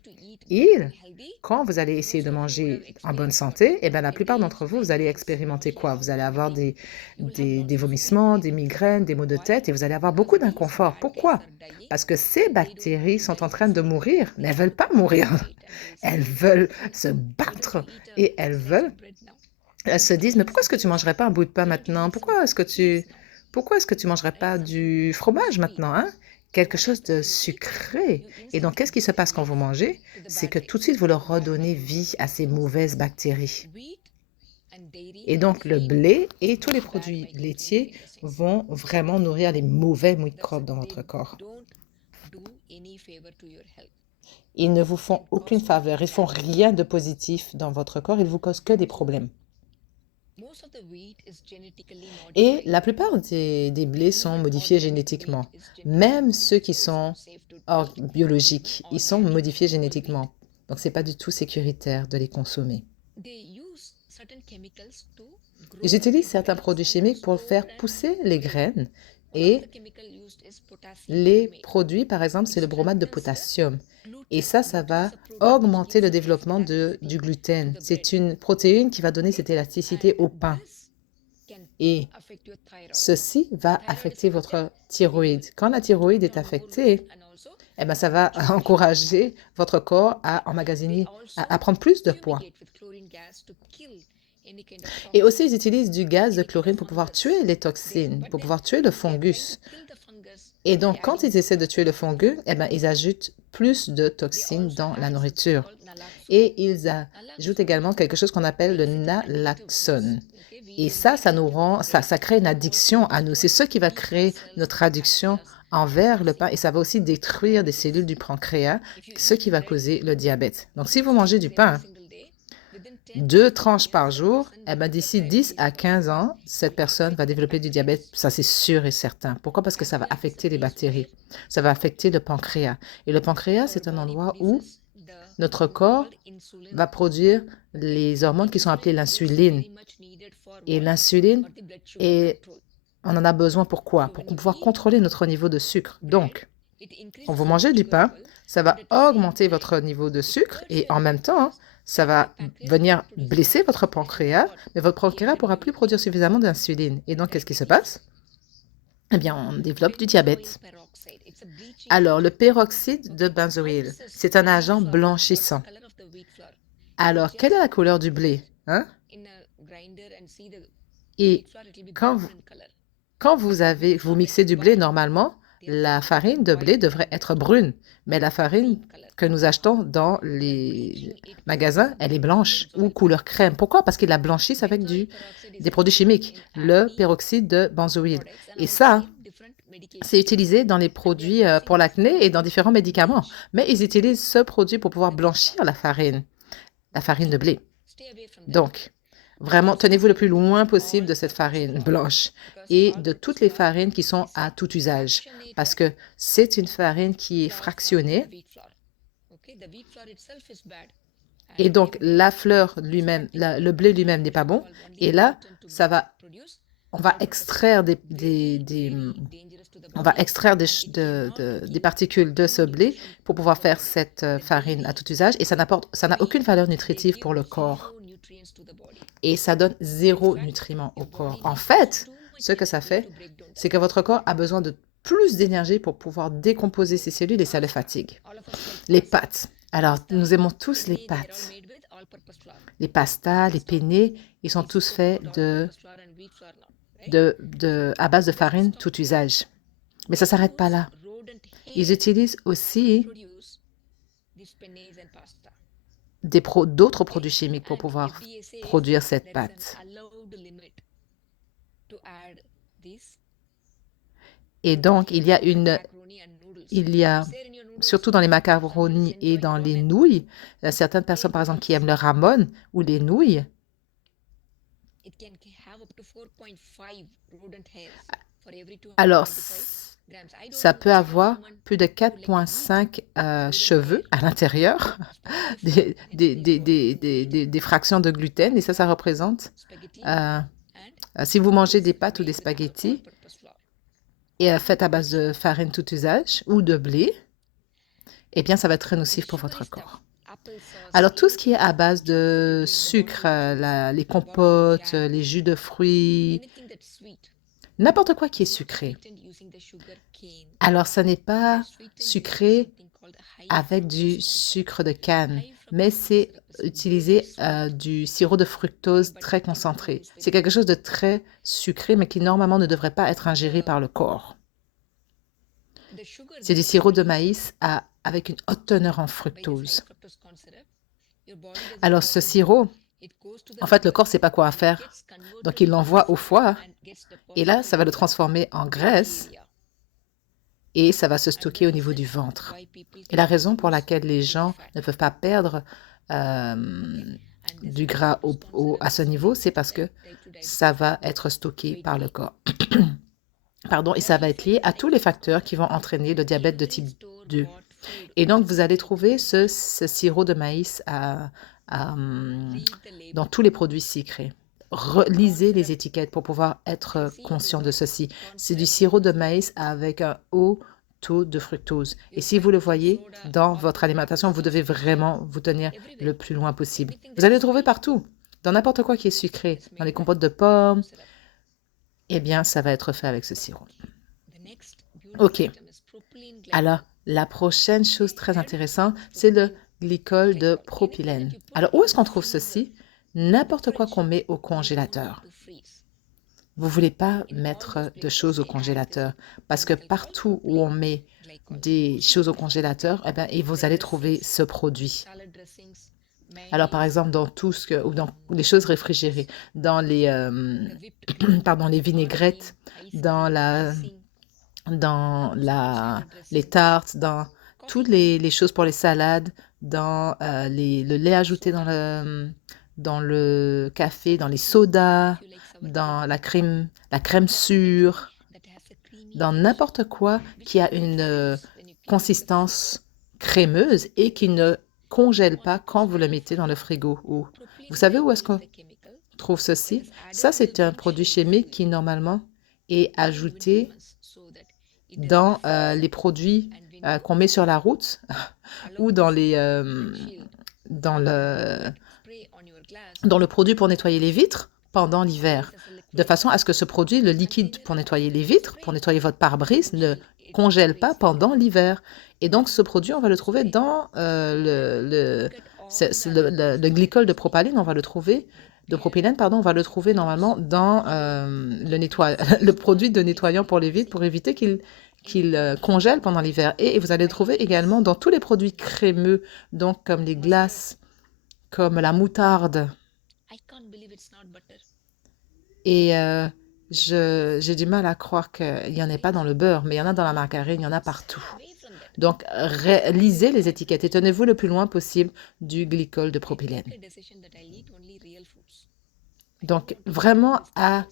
quand vous allez essayer de manger en bonne santé, eh bien, la plupart d'entre vous, vous allez expérimenter quoi? Vous allez avoir des vomissements, des migraines, des maux de tête et vous allez avoir beaucoup d'inconfort. Pourquoi? Parce que ces bactéries sont en train de mourir, mais elles ne veulent pas mourir. Elles veulent se battre et elles se disent, mais pourquoi est-ce que tu ne mangerais pas un bout de pain maintenant? Pourquoi est-ce que tu ne mangerais pas du fromage maintenant, hein? Quelque chose de sucré. Et donc, qu'est-ce qui se passe quand vous mangez? C'est que tout de suite, vous leur redonnez vie à ces mauvaises bactéries. Et donc, le blé et tous les produits laitiers vont vraiment nourrir les mauvais microbes dans votre corps. Ils ne vous font aucune faveur, ils ne font rien de positif dans votre corps, ils vous causent que des problèmes. Et la plupart des blés sont modifiés génétiquement. Même ceux qui sont biologiques, ils sont modifiés génétiquement. Donc, ce n'est pas du tout sécuritaire de les consommer. Ils utilisent certains produits chimiques pour faire pousser les graines. Et les produits, par exemple, c'est le bromate de potassium. Et ça va augmenter le développement du gluten. C'est une protéine qui va donner cette élasticité au pain. Et ceci va affecter votre thyroïde. Quand la thyroïde est affectée, eh bien, ça va encourager votre corps à emmagasiner, à prendre plus de poids. Et aussi, ils utilisent du gaz de chlorine pour pouvoir tuer les toxines, pour pouvoir tuer le fungus. Et donc, quand ils essaient de tuer le fungus, eh bien, ils ajoutent plus de toxines dans la nourriture. Et ils ajoutent également quelque chose qu'on appelle le naloxone. Et ça crée une addiction à nous. C'est ce qui va créer notre addiction envers le pain et ça va aussi détruire des cellules du pancréas, ce qui va causer le diabète. Donc, si vous mangez du pain 2 tranches par jour, eh bien, d'ici 10 à 15 ans, cette personne va développer du diabète. Ça, c'est sûr et certain. Pourquoi? Parce que ça va affecter les bactéries. Ça va affecter le pancréas. Et le pancréas, c'est un endroit où notre corps va produire les hormones qui sont appelées l'insuline. Et l'insuline, on en a besoin pour quoi? Pour pouvoir contrôler notre niveau de sucre. Donc, quand vous mangez du pain, ça va augmenter votre niveau de sucre et en même temps, ça va venir blesser votre pancréas, mais votre pancréas ne pourra plus produire suffisamment d'insuline. Et donc, qu'est-ce qui se passe? Eh bien, on développe du diabète. Alors, le peroxyde de benzoïle, c'est un agent blanchissant. Alors, quelle est la couleur du blé? Hein? Et quand vous mixez du blé, normalement, la farine de blé devrait être brune, mais la farine que nous achetons dans les magasins, elle est blanche ou couleur crème. Pourquoi? Parce qu'ils la blanchissent avec des produits chimiques, le peroxyde de benzoïle. Et ça, c'est utilisé dans les produits pour l'acné et dans différents médicaments. Mais ils utilisent ce produit pour pouvoir blanchir la farine de blé. Donc, Vraiment, tenez-vous le plus loin possible de cette farine blanche et de toutes les farines qui sont à tout usage, parce que c'est une farine qui est fractionnée. Et donc, la fleur lui-même, le blé lui-même n'est pas bon. Et là, on va extraire on va extraire des particules de ce blé pour pouvoir faire cette farine à tout usage. Et ça n'a aucune valeur nutritive pour le corps. Et ça donne 0 nutriment au corps. En fait, ce que ça fait, c'est que votre corps a besoin de plus d'énergie pour pouvoir décomposer ses cellules et ça le fatigue. Les pâtes. Alors, nous aimons tous les pâtes. Les pastas, les penne, ils sont tous faits à base de farine tout usage. Mais ça ne s'arrête pas là. Ils utilisent aussi d'autres produits chimiques pour pouvoir produire cette pâte. Et donc, il y a surtout dans les macaronis et dans les nouilles, certaines personnes, par exemple, qui aiment le ramon ou les nouilles, alors ça peut avoir plus de 4,5 cheveux à l'intérieur, des fractions de gluten, et ça représente, si vous mangez des pâtes ou des spaghettis, et faites à base de farine tout usage ou de blé, eh bien, ça va être très nocif pour votre corps. Alors, tout ce qui est à base de sucre, les compotes, les jus de fruits, n'importe quoi qui est sucré. Alors, ça n'est pas sucré avec du sucre de canne, mais c'est utiliser du sirop de fructose très concentré. C'est quelque chose de très sucré, mais qui normalement ne devrait pas être ingéré par le corps. C'est du sirop de maïs avec une haute teneur en fructose. Alors, ce sirop, en fait, le corps ne sait pas quoi faire. Donc, il l'envoie au foie et là, ça va le transformer en graisse et ça va se stocker au niveau du ventre. Et la raison pour laquelle les gens ne peuvent pas perdre du gras à ce niveau, c'est parce que ça va être stocké par le corps. Pardon, et ça va être lié à tous les facteurs qui vont entraîner le diabète de type 2. Et donc, vous allez trouver ce sirop de maïs dans tous les produits sucrés. Lisez les étiquettes pour pouvoir être conscient de ceci. C'est du sirop de maïs avec un haut taux de fructose. Et si vous le voyez dans votre alimentation, vous devez vraiment vous tenir le plus loin possible. Vous allez le trouver partout, dans n'importe quoi qui est sucré, dans les compotes de pommes. Eh bien, ça va être fait avec ce sirop. OK. Alors, la prochaine chose très intéressante, c'est le glycol de propylène. Alors, où est-ce qu'on trouve ceci? N'importe quoi qu'on met au congélateur. Vous ne voulez pas mettre de choses au congélateur parce que partout où on met des choses au congélateur, eh bien, et vous allez trouver ce produit. Alors, par exemple, ou dans les choses réfrigérées, dans les, les vinaigrettes, dans les tartes, dans toutes les choses pour les salades, dans le lait ajouté dans le café, dans les sodas, dans la crème sûre, dans n'importe quoi qui a une consistance crémeuse et qui ne congèle pas quand vous le mettez dans le frigo. Vous savez où est-ce qu'on trouve ceci? Ça, c'est un produit chimique qui, normalement, est ajouté dans les produits qu'on met sur la route ou dans le produit pour nettoyer les vitres pendant l'hiver, de façon à ce que ce produit, le liquide pour nettoyer les vitres, pour nettoyer votre pare-brise, ne congèle pas pendant l'hiver. Et donc, ce produit, on va le trouver dans le glycol de propylène, on va le trouver on va le trouver normalement dans le produit de nettoyant pour les vitres pour éviter qu'il congèle pendant l'hiver. Et vous allez le trouver également dans tous les produits crémeux, donc comme les glaces, comme la moutarde. Et j'ai du mal à croire qu'il n'y en ait pas dans le beurre, mais il y en a dans la margarine, il y en a partout. Donc, lisez les étiquettes et tenez-vous le plus loin possible du glycol de propylène. Donc, vraiment, à-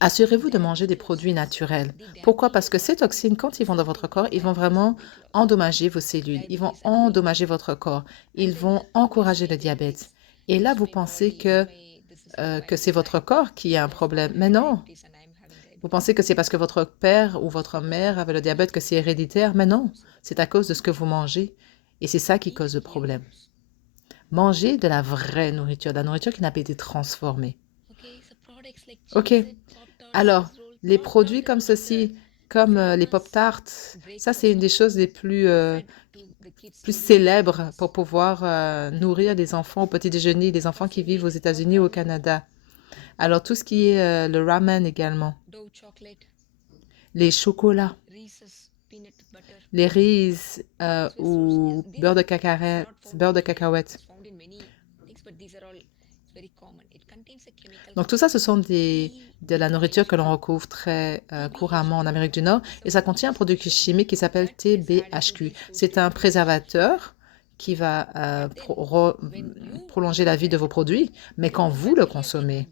assurez-vous de manger des produits naturels. Pourquoi? Parce que ces toxines, quand ils vont dans votre corps, ils vont vraiment endommager vos cellules, ils vont endommager votre corps, ils vont encourager le diabète. Et là, vous pensez que c'est votre corps qui a un problème. Mais non, vous pensez que c'est parce que votre père ou votre mère avait le diabète que c'est héréditaire. Mais non, c'est à cause de ce que vous mangez. Et c'est ça qui cause le problème. Mangez de la vraie nourriture, de la nourriture qui n'a pas été transformée. OK. Alors, les produits comme ceci, comme les Pop-Tarts, ça, c'est une des choses les plus célèbres pour pouvoir nourrir les enfants au petit déjeuner, les enfants qui vivent aux États-Unis ou au Canada. Alors, tout ce qui est le ramen également, les chocolats, les Reese's ou beurre de cacahuète. Donc, tout ça, ce sont de la nourriture que l'on retrouve très couramment en Amérique du Nord et ça contient un produit chimique qui s'appelle TBHQ. C'est un préservateur qui va prolonger la vie de vos produits, mais quand vous le consommez,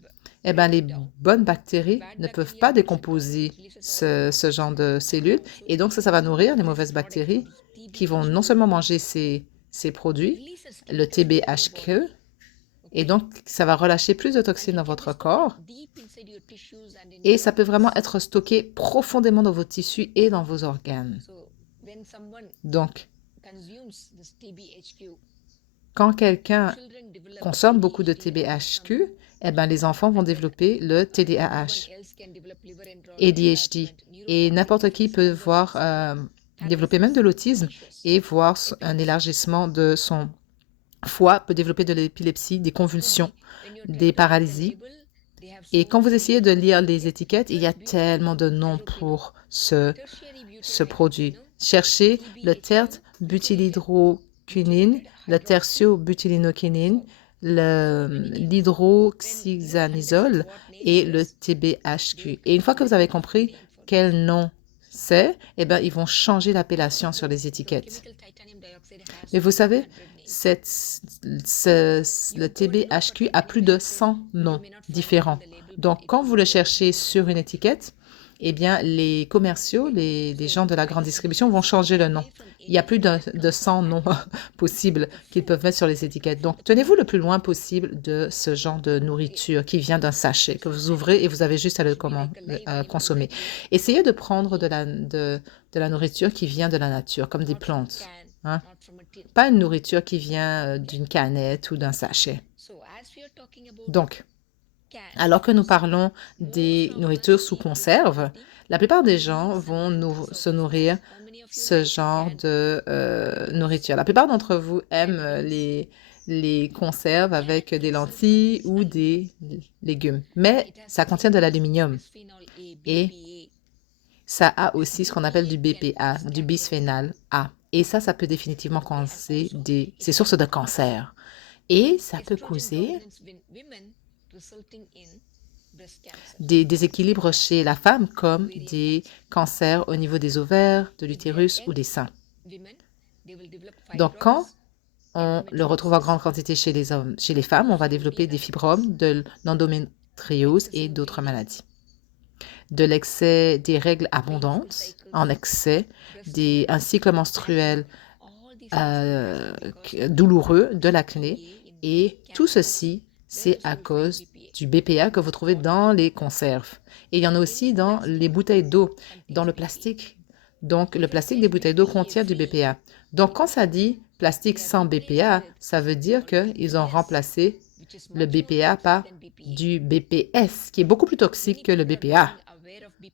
eh bien, les bonnes bactéries ne peuvent pas décomposer ce genre de cellules et donc ça va nourrir les mauvaises bactéries qui vont non seulement manger ces produits, le TBHQ, et donc, ça va relâcher plus de toxines dans votre corps et ça peut vraiment être stocké profondément dans vos tissus et dans vos organes. Donc, quand quelqu'un consomme beaucoup de TBHQ, eh bien, les enfants vont développer le TDAH, ADHD, et n'importe qui peut développer même de l'autisme et voir un élargissement de son foie, peut développer de l'épilepsie, des convulsions, des paralysies. Et quand vous essayez de lire les étiquettes, il y a tellement de noms pour ce produit. Cherchez le tert-butylhydroquinine, le tertio-butylénoquinine, l'hydroxyzanidazole et le TBHQ. Et une fois que vous avez compris quel nom c'est, eh bien, ils vont changer l'appellation sur les étiquettes. Mais vous savez, le TBHQ a plus de 100 noms différents. Donc, quand vous le cherchez sur une étiquette, eh bien, les commerciaux, les gens de la grande distribution vont changer le nom. Il y a plus de 100 noms possibles qu'ils peuvent mettre sur les étiquettes. Donc, tenez-vous le plus loin possible de ce genre de nourriture qui vient d'un sachet que vous ouvrez et vous avez juste à le consommer. Essayez de prendre de la nourriture qui vient de la nature, comme des plantes. Hein? Pas une nourriture qui vient d'une canette ou d'un sachet. Donc, alors que nous parlons des nourritures sous conserve, la plupart des gens vont se nourrir ce genre de nourriture. La plupart d'entre vous aiment les conserves avec des lentilles ou des légumes, mais ça contient de l'aluminium et ça a aussi ce qu'on appelle du BPA, du bisphénol A. Et ça peut définitivement causer des sources de cancer. Et ça peut causer des déséquilibres chez la femme, comme des cancers au niveau des ovaires, de l'utérus ou des seins. Donc, quand on le retrouve en grande quantité chez les hommes, chez les femmes, on va développer des fibromes, de l'endométriose et d'autres maladies. De l'excès des règles abondantes, en excès, un cycle menstruel douloureux, de l'acné, et tout ceci, c'est à cause du BPA que vous trouvez dans les conserves. Et il y en a aussi dans les bouteilles d'eau, dans le plastique. Donc, le plastique des bouteilles d'eau contient du BPA. Donc, quand ça dit plastique sans BPA, ça veut dire qu'ils ont remplacé le BPA par du BPS, qui est beaucoup plus toxique que le BPA.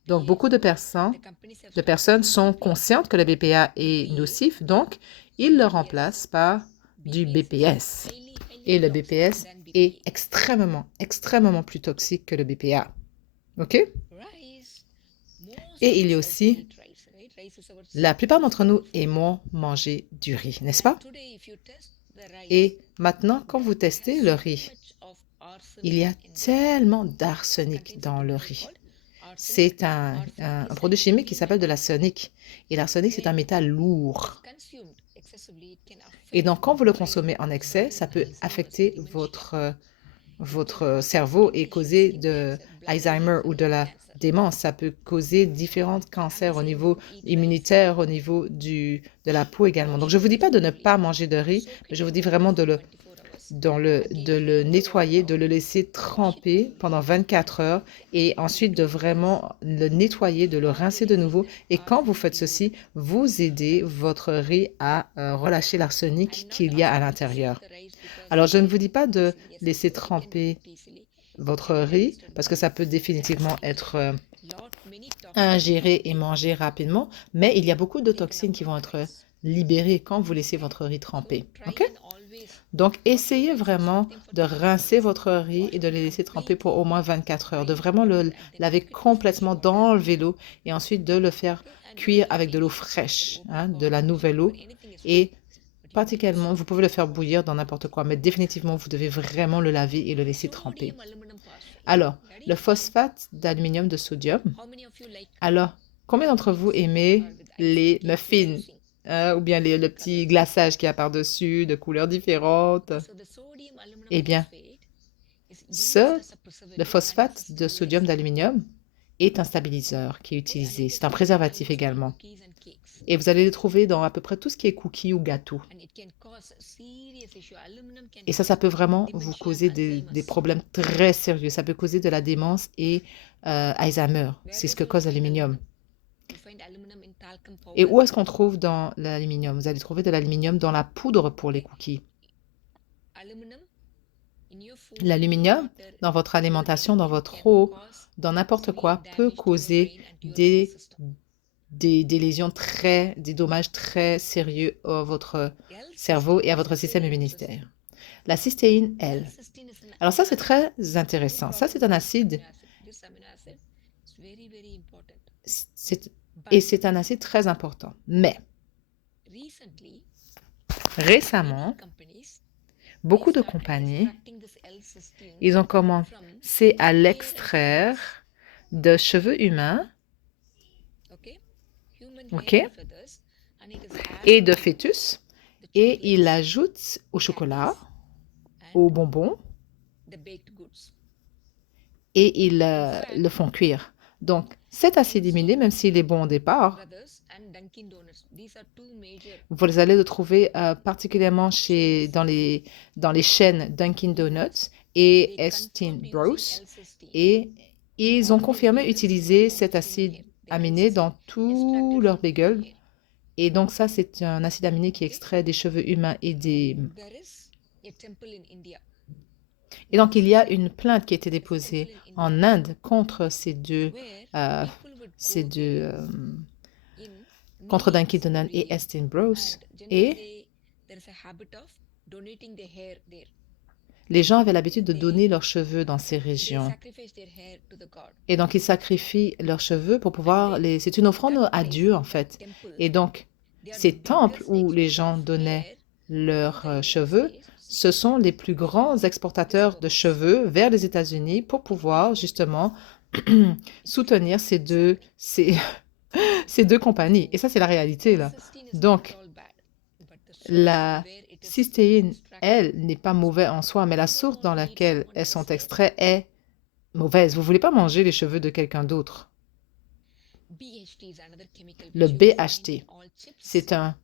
Donc, beaucoup de personnes sont conscientes que le BPA est nocif, donc ils le remplacent par du BPS. Et le BPS est extrêmement, extrêmement plus toxique que le BPA. OK? Et il y a aussi, la plupart d'entre nous aimons manger du riz, n'est-ce pas? Et maintenant, quand vous testez le riz, il y a tellement d'arsenic dans le riz. C'est un produit chimique qui s'appelle de l'arsenic. Et l'arsenic, c'est un métal lourd. Et donc, quand vous le consommez en excès, ça peut affecter votre cerveau et causer de Alzheimer ou de la démence. Ça peut causer différents cancers au niveau immunitaire, au niveau de la peau également. Donc, je ne vous dis pas de ne pas manger de riz, mais je vous dis vraiment de le nettoyer, de le laisser tremper pendant 24 heures et ensuite de vraiment le nettoyer, de le rincer de nouveau. Et quand vous faites ceci, vous aidez votre riz à relâcher l'arsenic qu'il y a à l'intérieur. Alors, je ne vous dis pas de laisser tremper votre riz parce que ça peut définitivement être ingéré et mangé rapidement, mais il y a beaucoup de toxines qui vont être libérées quand vous laissez votre riz tremper. OK? Donc, essayez vraiment de rincer votre riz et de le laisser tremper pour au moins 24 heures, de vraiment le laver complètement, d'enlever l'eau et ensuite de le faire cuire avec de l'eau fraîche, hein, de la nouvelle eau. Et particulièrement, vous pouvez le faire bouillir dans n'importe quoi, mais définitivement, vous devez vraiment le laver et le laisser tremper. Alors, le phosphate d'aluminium de sodium. Alors, combien d'entre vous aimez les muffins? Ou bien le petit glaçage qu'il y a par-dessus, de couleurs différentes? Eh bien, le phosphate de sodium d'aluminium est un stabiliseur qui est utilisé. C'est un préservatif également. Et vous allez le trouver dans à peu près tout ce qui est cookies ou gâteaux. Et ça peut vraiment vous causer des problèmes très sérieux. Ça peut causer de la démence et Alzheimer. C'est ce que cause l'aluminium. Et où est-ce qu'on trouve dans l'aluminium? Vous allez trouver de l'aluminium dans la poudre pour les cookies. L'aluminium dans votre alimentation, dans votre eau, dans n'importe quoi, peut causer des lésions des dommages très sérieux à votre cerveau et à votre système immunitaire. La cystéine, elle. Alors ça, c'est très intéressant. Ça, c'est un acide. C'est un acide très important. Mais récemment, beaucoup de compagnies, ils ont commencé à l'extraire de cheveux humains, OK, et de fœtus, et ils l'ajoutent au chocolat, aux bonbons, et ils le font cuire. Donc, cet acide aminé, même s'il est bon au départ, vous allez le trouver particulièrement dans les chaînes Dunkin' Donuts et Estin Bros. Et ils ont confirmé utiliser cet acide aminé dans tous leurs bagels. Et donc ça, c'est un acide aminé qui est extrait des cheveux humains et donc, il y a une plainte qui a été déposée en Inde contre contre Dunkin' Donuts et Estin Bros. Et les gens avaient l'habitude de donner leurs cheveux dans ces régions. Et donc, ils sacrifient leurs cheveux pour pouvoir c'est une offrande à Dieu, en fait. Et donc, ces temples où les gens donnaient leurs cheveux, ce sont les plus grands exportateurs de cheveux vers les États-Unis pour pouvoir justement soutenir ces deux compagnies. Et ça, c'est la réalité, là. Donc, la cystéine, elle, n'est pas mauvaise en soi, mais la source dans laquelle elles sont extraites est mauvaise. Vous ne voulez pas manger les cheveux de quelqu'un d'autre. Le BHT, c'est un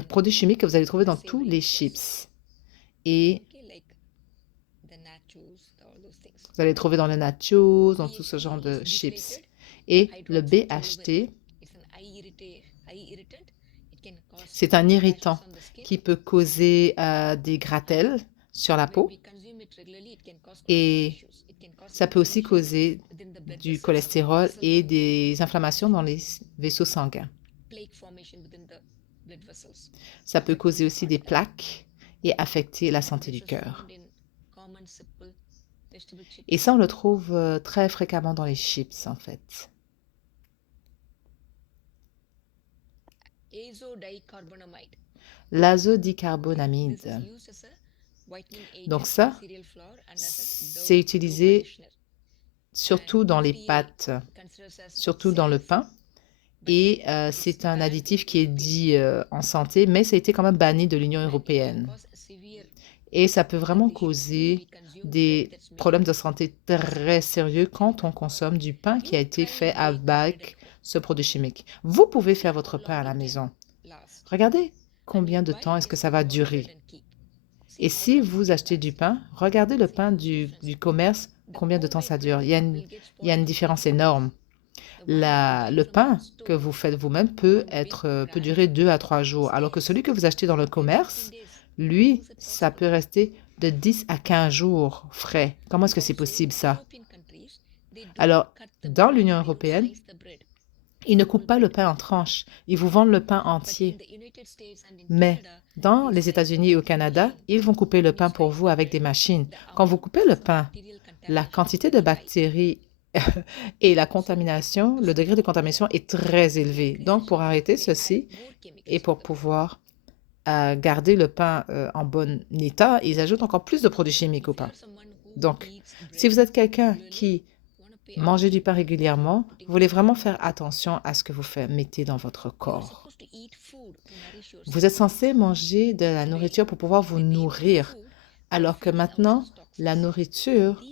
produit chimique que vous allez trouver dans tous les chips. Et vous allez le trouver dans les nachos, dans tout ce genre de chips. Et le BHT, c'est un irritant qui peut causer des gratelles sur la peau et ça peut aussi causer du cholestérol et des inflammations dans les vaisseaux sanguins. Ça peut causer aussi des plaques et affecter la santé du cœur. Et ça, on le trouve très fréquemment dans les chips, en fait. L'azodicarbonamide. Donc ça, c'est utilisé surtout dans les pâtes, surtout dans le pain. Et c'est un additif qui est dit en santé, mais ça a été quand même banni de l'Union européenne. Et ça peut vraiment causer des problèmes de santé très sérieux quand on consomme du pain qui a été fait avec ce produit chimique. Vous pouvez faire votre pain à la maison. Regardez combien de temps est-ce que ça va durer. Et si vous achetez du pain, regardez le pain du commerce, combien de temps ça dure. Il y a une différence énorme. Le pain que vous faites vous-même peut durer 2 à 3 jours, alors que celui que vous achetez dans le commerce, lui, ça peut rester de 10 à 15 jours frais. Comment est-ce que c'est possible, ça? Alors, dans l'Union européenne, ils ne coupent pas le pain en tranches. Ils vous vendent le pain entier. Mais dans les États-Unis et au Canada, ils vont couper le pain pour vous avec des machines. Quand vous coupez le pain, la quantité de bactéries et la contamination, le degré de contamination est très élevé. Donc, pour arrêter ceci et pour pouvoir garder le pain en bon état, ils ajoutent encore plus de produits chimiques au pain. Donc, si vous êtes quelqu'un qui mange du pain régulièrement, vous voulez vraiment faire attention à ce que vous mettez dans votre corps. Vous êtes censé manger de la nourriture pour pouvoir vous nourrir, alors que maintenant, la nourriture,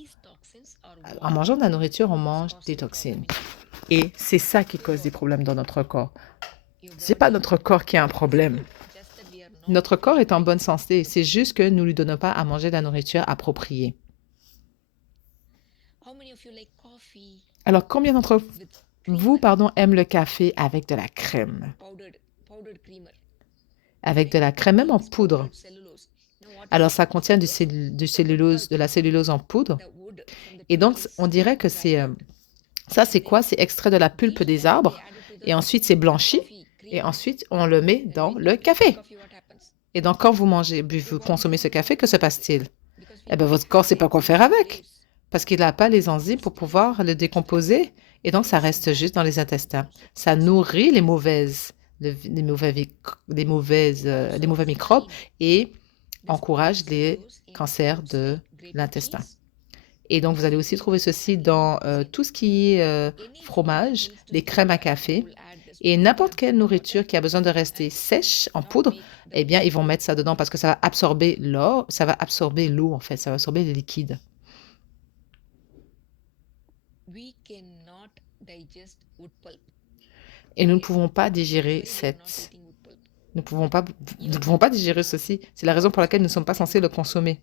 en mangeant de la nourriture, on mange des toxines. Et c'est ça qui cause des problèmes dans notre corps. Ce n'est pas notre corps qui a un problème. Notre corps est en bonne santé. C'est juste que nous ne lui donnons pas à manger de la nourriture appropriée. Alors, combien d'entre vous, aiment le café avec de la crème? Avec de la crème, même en poudre. Alors, ça contient de la cellulose en poudre. Et donc, on dirait que ça, c'est quoi? C'est extrait de la pulpe des arbres. Et ensuite, c'est blanchi. Et ensuite, on le met dans le café. Et donc, quand vous consommez ce café, que se passe-t-il? Eh bien, votre corps ne sait pas quoi faire avec, parce qu'il n'a pas les enzymes pour pouvoir le décomposer. Et donc, ça reste juste dans les intestins. Ça nourrit les mauvais microbes et encourage les cancers de l'intestin. Et donc, vous allez aussi trouver ceci dans tout ce qui est fromage, les crèmes à café et n'importe quelle nourriture qui a besoin de rester sèche en poudre, eh bien, ils vont mettre ça dedans parce que ça va absorber l'eau, en fait, ça va absorber les liquides. Et nous ne pouvons pas digérer Nous ne pouvons pas digérer ceci. C'est la raison pour laquelle nous ne sommes pas censés le consommer.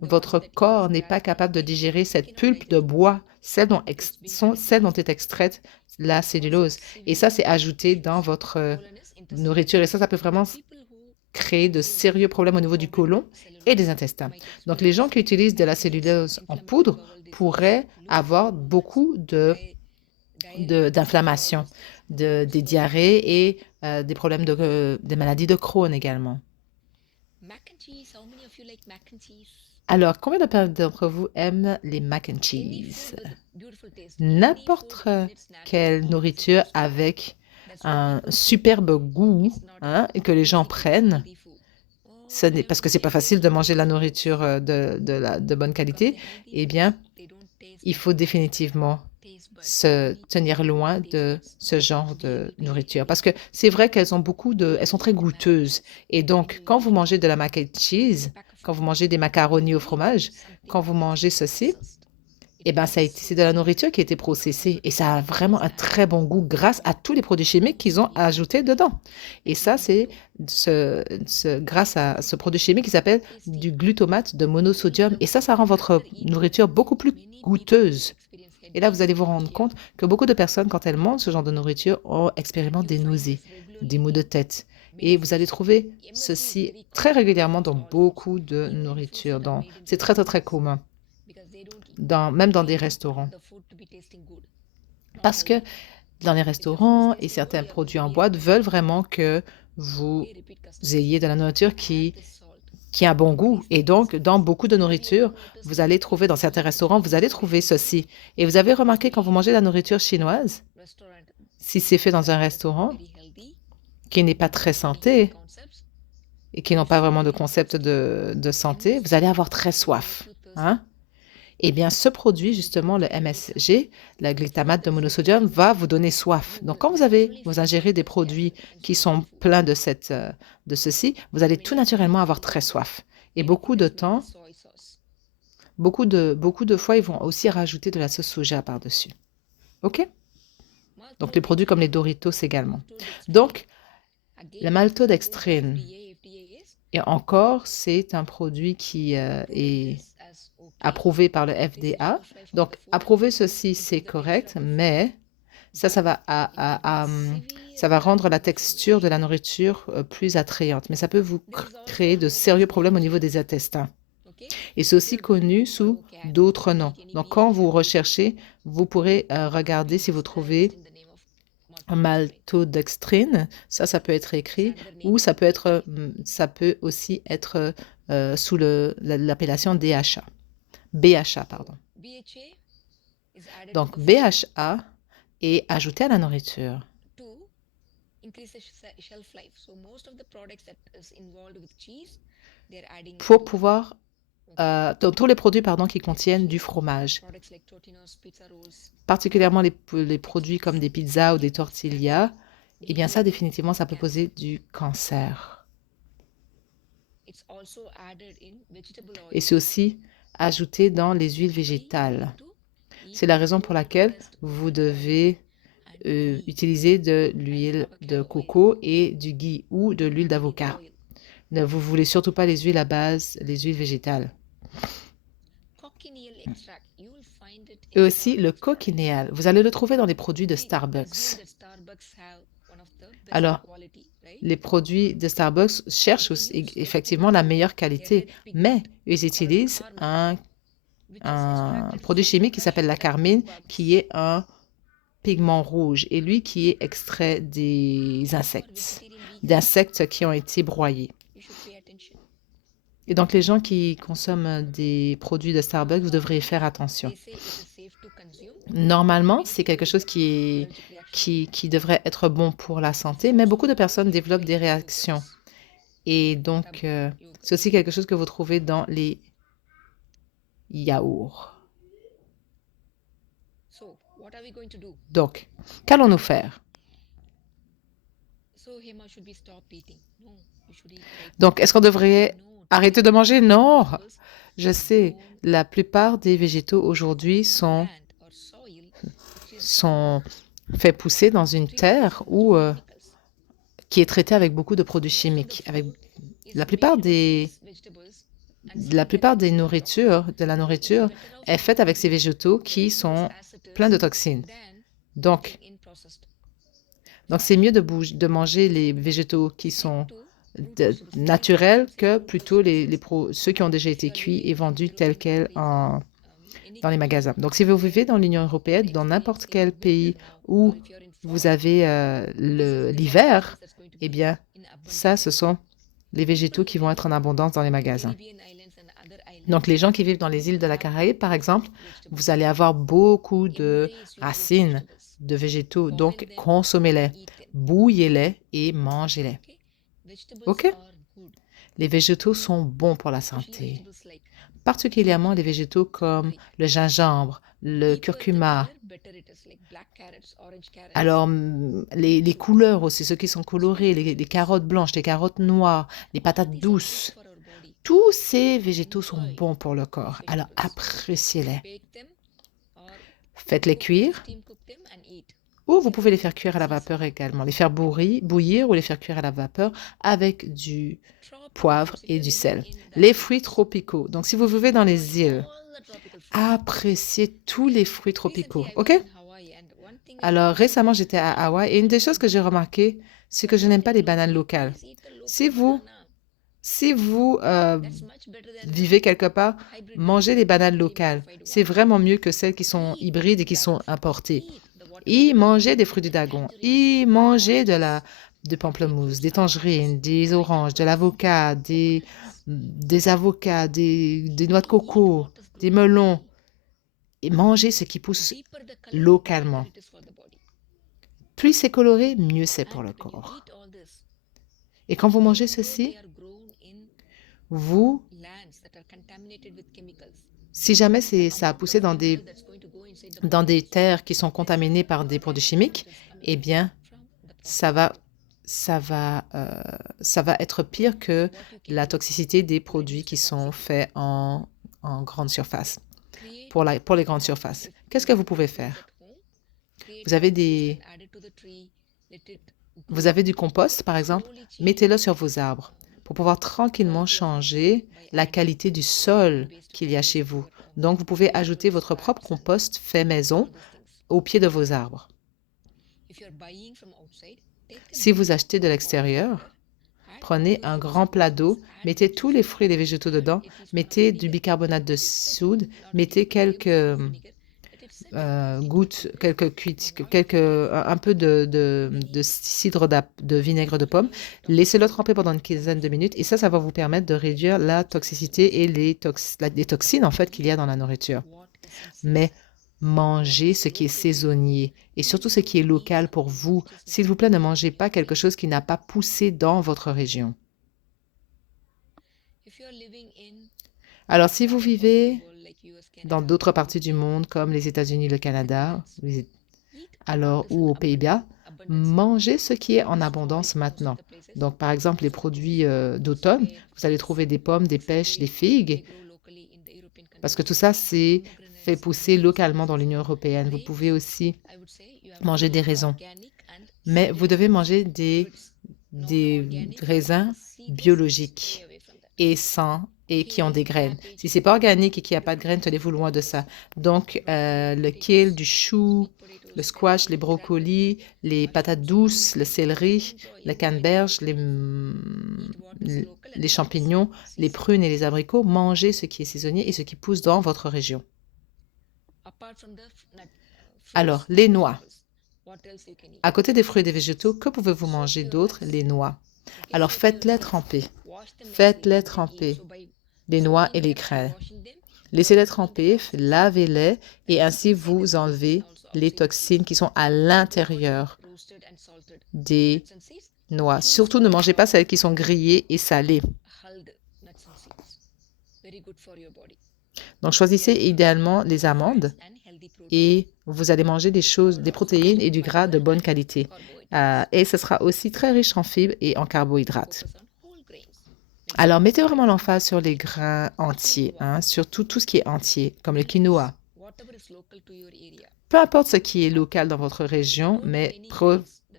Votre corps n'est pas capable de digérer cette pulpe de bois, celle dont est extraite la cellulose. Et ça, c'est ajouté dans votre nourriture. Et ça peut vraiment créer de sérieux problèmes au niveau du côlon et des intestins. Donc, les gens qui utilisent de la cellulose en poudre pourraient avoir beaucoup d'inflammation, des diarrhées et des problèmes des maladies de Crohn également. Alors, combien d'entre vous aiment les mac and cheese? N'importe quelle nourriture avec un superbe goût et que les gens prennent, parce que c'est pas facile de manger la nourriture de bonne qualité, eh bien, il faut définitivement se tenir loin de ce genre de nourriture. Parce que c'est vrai qu'elles ont elles sont très goûteuses. Et donc, quand vous mangez de la mac and cheese, quand vous mangez des macaronis au fromage, quand vous mangez ceci, eh bien, c'est de la nourriture qui a été processée. Et ça a vraiment un très bon goût grâce à tous les produits chimiques qu'ils ont ajoutés dedans. Et ça, c'est grâce à ce produit chimique qui s'appelle du glutamate de monosodium. Et ça rend votre nourriture beaucoup plus goûteuse. Et là, vous allez vous rendre compte que beaucoup de personnes, quand elles mangent ce genre de nourriture, expérimentent des nausées, des maux de tête. Et vous allez trouver ceci très régulièrement dans beaucoup de nourriture. C'est très, très, très commun, même dans des restaurants. Parce que dans les restaurants et certains produits en boîte veulent vraiment que vous ayez de la nourriture qui a un bon goût. Et donc, dans beaucoup de nourriture, vous allez trouver, dans certains restaurants, vous allez trouver ceci. Et vous avez remarqué quand vous mangez de la nourriture chinoise, si c'est fait dans un restaurant qui n'est pas très santé et qui n'ont pas vraiment de concept de santé, vous allez avoir très soif. Eh bien, ce produit, justement, le MSG, la glutamate de monosodium, va vous donner soif. Donc, quand vous ingérez des produits qui sont pleins de ceci, vous allez tout naturellement avoir très soif. Et beaucoup de fois, ils vont aussi rajouter de la sauce soja par-dessus. OK? Donc, les produits comme les Doritos également. Donc, la maltodextrine, et encore, c'est un produit qui est approuvé par le FDA. Donc, approuver ceci, c'est correct, mais ça va rendre la texture de la nourriture plus attrayante. Mais ça peut vous créer de sérieux problèmes au niveau des intestins. Et c'est aussi connu sous d'autres noms. Donc, quand vous recherchez, vous pourrez regarder si vous trouvez maltodextrine, ça peut être écrit, ou ça peut aussi être sous l'appellation DHA. BHA, pardon. Donc, BHA est ajouté à la nourriture pour pouvoir, dans tous les produits, pardon, qui contiennent du fromage, particulièrement les produits comme des pizzas ou des tortillas, eh bien ça, définitivement, ça peut poser du cancer. Et c'est aussi ajouté dans les huiles végétales. C'est la raison pour laquelle vous devez utiliser de l'huile de coco et du ghee ou de l'huile d'avocat. Ne vous voulez surtout pas les huiles à base, les huiles végétales. Et aussi le cochinéal. Vous allez le trouver dans les produits de Starbucks. Alors, les produits de Starbucks cherchent effectivement la meilleure qualité, mais ils utilisent un produit chimique qui s'appelle la carmine, qui est un pigment rouge, et lui qui est extrait des d'insectes qui ont été broyés. Et donc, les gens qui consomment des produits de Starbucks, vous devriez faire attention. Normalement, c'est quelque chose qui devrait être bon pour la santé, mais beaucoup de personnes développent des réactions. Et donc, c'est aussi quelque chose que vous trouvez dans les yaourts. Donc, qu'allons-nous faire? Donc, est-ce qu'on devrait arrêter de manger? Non, je sais, la plupart des végétaux aujourd'hui sont faits pousser dans une terre qui est traitée avec beaucoup de produits chimiques. La plupart de la nourriture est faite avec ces végétaux qui sont pleins de toxines. Donc c'est mieux de manger les végétaux qui sont naturels que plutôt ceux qui ont déjà été cuits et vendus tels quels dans les magasins. Donc, si vous vivez dans l'Union européenne, dans n'importe quel pays où vous avez l'hiver, eh bien, ce sont les végétaux qui vont être en abondance dans les magasins. Donc, les gens qui vivent dans les îles de la Caraïbe, par exemple, vous allez avoir beaucoup de racines de végétaux. Donc, consommez-les, bouillez-les et mangez-les. OK? Les végétaux sont bons pour la santé, particulièrement les végétaux comme le gingembre, le curcuma. Alors, les couleurs aussi, ceux qui sont colorés, les carottes blanches, les carottes noires, les patates douces. Tous ces végétaux sont bons pour le corps. Alors, appréciez-les. Faites-les cuire. Ou vous pouvez les faire cuire à la vapeur également, les faire bouillir ou les faire cuire à la vapeur avec du poivre et du sel. Les fruits tropicaux. Donc, si vous vivez dans les îles, appréciez tous les fruits tropicaux, OK? Alors, récemment, j'étais à Hawaï et une des choses que j'ai remarqué, c'est que je n'aime pas les bananes locales. Si vous vivez quelque part, mangez les bananes locales. C'est vraiment mieux que celles qui sont hybrides et qui sont importées. Et mangez des fruits du dragon, et mangez de pamplemousse, des tangerines, des oranges, de l'avocat, des avocats, des noix de coco, des melons. Et mangez ce qui pousse localement. Plus c'est coloré, mieux c'est pour le corps. Et quand vous mangez ceci, vous Si jamais ça a poussé dans des terres qui sont contaminées par des produits chimiques, eh bien, ça va, ça va être pire que la toxicité des produits qui sont faits en grande surface, pour les grandes surfaces. Qu'est-ce que vous pouvez faire? Vous avez vous avez du compost, par exemple, mettez-le sur vos arbres pour pouvoir tranquillement changer la qualité du sol qu'il y a chez vous. Donc, vous pouvez ajouter votre propre compost fait maison au pied de vos arbres. Si vous achetez de l'extérieur, prenez un grand plat d'eau, mettez tous les fruits et les végétaux dedans, mettez du bicarbonate de soude, mettez quelques gouttes, un peu de cidre de vinaigre de pomme. Laissez-le tremper pendant une quinzaine de minutes et ça va vous permettre de réduire la toxicité et les toxines en fait qu'il y a dans la nourriture. Mais mangez ce qui est saisonnier et surtout ce qui est local pour vous. S'il vous plaît, ne mangez pas quelque chose qui n'a pas poussé dans votre région. Alors, si vous vivez dans d'autres parties du monde, comme les États-Unis, le Canada, ou aux Pays-Bas, mangez ce qui est en abondance maintenant. Donc, par exemple, les produits d'automne, vous allez trouver des pommes, des pêches, des figues, parce que tout ça, c'est fait pousser localement dans l'Union européenne. Vous pouvez aussi manger des raisins, mais vous devez manger des raisins biologiques et sains et qui ont des graines. Si c'est pas organique et qu'il n'y a pas de graines, tenez-vous loin de ça. Donc, le kale, du chou, le squash, les brocolis, les patates douces, le céleri, le canneberge, les champignons, les prunes et les abricots, mangez ce qui est saisonnier et ce qui pousse dans votre région. Alors, les noix. À côté des fruits et des végétaux, que pouvez-vous manger d'autre? Les noix. Alors, faites-les tremper. Faites-les tremper, les noix et les graines. Laissez-les tremper, lavez-les et ainsi vous enlevez les toxines qui sont à l'intérieur des noix. Surtout, ne mangez pas celles qui sont grillées et salées. Donc, choisissez idéalement les amandes et vous allez manger des protéines et du gras de bonne qualité. Et ce sera aussi très riche en fibres et en carbohydrates. Alors, mettez vraiment l'emphase sur les grains entiers, surtout tout ce qui est entier, comme le quinoa. Peu importe ce qui est local dans votre région, mais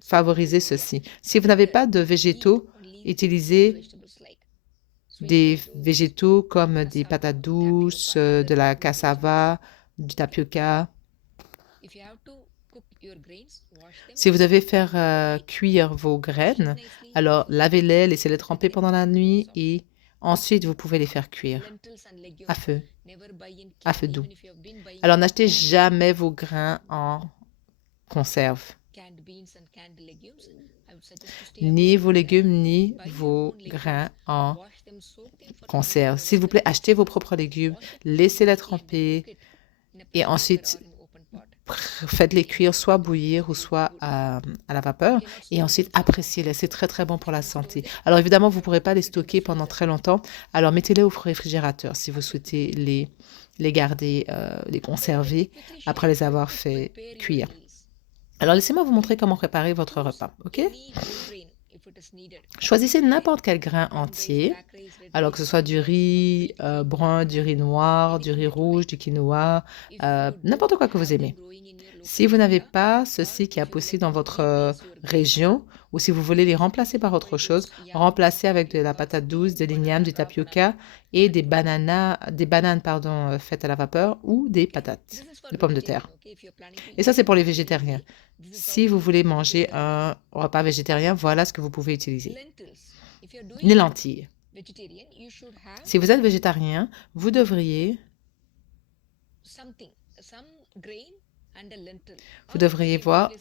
favorisez ceci. Si vous n'avez pas de végétaux, utilisez des végétaux comme des patates douces, de la cassava, du tapioca. Si vous devez faire cuire vos graines, alors lavez-les, laissez-les tremper pendant la nuit et ensuite vous pouvez les faire cuire à feu doux. Alors n'achetez jamais vos grains en conserve, ni vos légumes, ni vos grains en conserve. S'il vous plaît, achetez vos propres légumes, laissez-les tremper et ensuite faites-les cuire, soit bouillir ou soit à la vapeur. Et ensuite, appréciez-les. C'est très, très bon pour la santé. Alors, évidemment, vous ne pourrez pas les stocker pendant très longtemps. Alors, mettez-les au réfrigérateur si vous souhaitez les garder, les conserver après les avoir fait cuire. Alors, laissez-moi vous montrer comment préparer votre repas, OK? Choisissez n'importe quel grain entier, alors que ce soit du riz brun, du riz noir, du riz rouge, du quinoa, n'importe quoi que vous aimez. Si vous n'avez pas ceci qui a poussé dans votre région, ou si vous voulez les remplacer par autre chose, remplacez avec de la patate douce, de l'igname, du tapioca et des bananes faites à la vapeur ou des patates, des pommes de terre. Et ça, c'est pour les végétariens. Si vous voulez manger un repas végétarien, voilà ce que vous pouvez utiliser. Les lentilles. Si vous êtes végétarien, vous devriez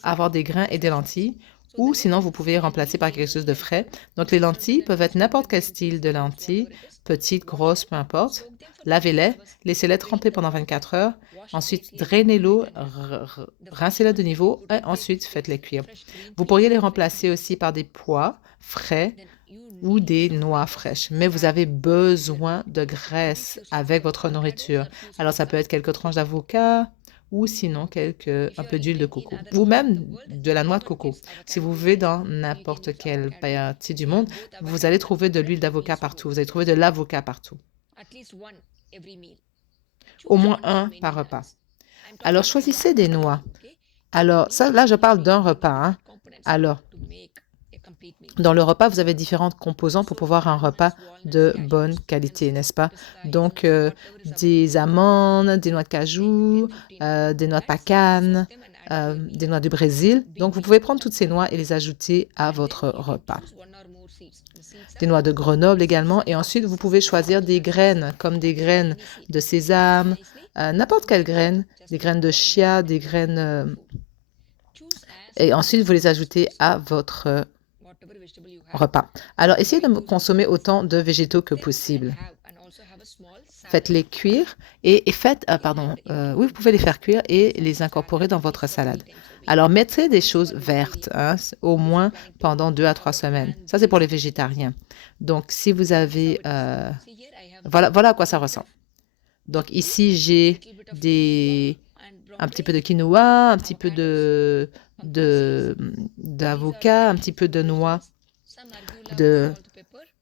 avoir des grains et des lentilles, ou sinon vous pouvez remplacer par quelque chose de frais. Donc les lentilles peuvent être n'importe quel style de lentilles, petites, grosses, peu importe. Lavez-les, laissez-les tremper pendant 24 heures. Ensuite, drainez l'eau, rincez-les de nouveau et ensuite faites-les cuire. Vous pourriez les remplacer aussi par des pois frais ou des noix fraîches, mais vous avez besoin de graisse avec votre nourriture. Alors, ça peut être quelques tranches d'avocat ou sinon un peu d'huile de coco ou même de la noix de coco. Si vous vivez dans n'importe quelle partie du monde, vous allez trouver de l'huile d'avocat partout. Vous allez trouver de l'avocat partout. Au moins un par repas. Alors, choisissez des noix. Alors, ça, là, je parle d'un repas, hein. Alors, dans le repas, vous avez différents composants pour pouvoir un repas de bonne qualité, n'est-ce pas? Donc, des amandes, des noix de cajou, des noix de pacane, des noix du Brésil. Donc, vous pouvez prendre toutes ces noix et les ajouter à votre repas. Des noix de Grenoble également. Et ensuite, vous pouvez choisir des graines, comme des graines de sésame, n'importe quelle graine, des graines de chia, des graines... et ensuite, vous les ajoutez à votre repas. Alors, essayez de consommer autant de végétaux que possible. Faites-les cuire et faites, oui, vous pouvez les faire cuire et les incorporer dans votre salade. Alors, mettez des choses vertes, hein, au moins pendant 2 à 3 semaines. Ça, c'est pour les végétariens. Donc, si vous avez... voilà à quoi ça ressemble. Donc, ici, j'ai un petit peu de quinoa, un petit peu d'avocat, un petit peu de noix.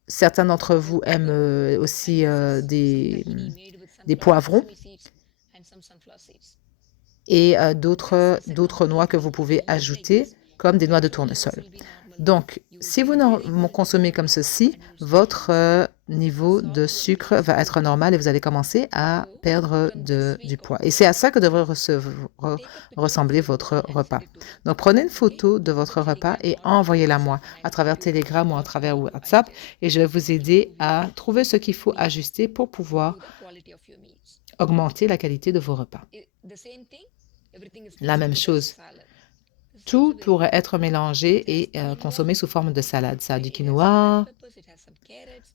Certains d'entre vous aiment aussi des poivrons et d'autres noix que vous pouvez ajouter, comme des noix de tournesol. Donc, si vous consommez comme ceci, votre niveau de sucre va être normal et vous allez commencer à perdre du poids. Et c'est à ça que devrait ressembler votre repas. Donc, prenez une photo de votre repas et envoyez-la moi à travers Telegram ou à travers WhatsApp et je vais vous aider à trouver ce qu'il faut ajuster pour pouvoir augmenter la qualité de vos repas. La même chose. Tout pourrait être mélangé et consommé sous forme de salade. Ça a du quinoa,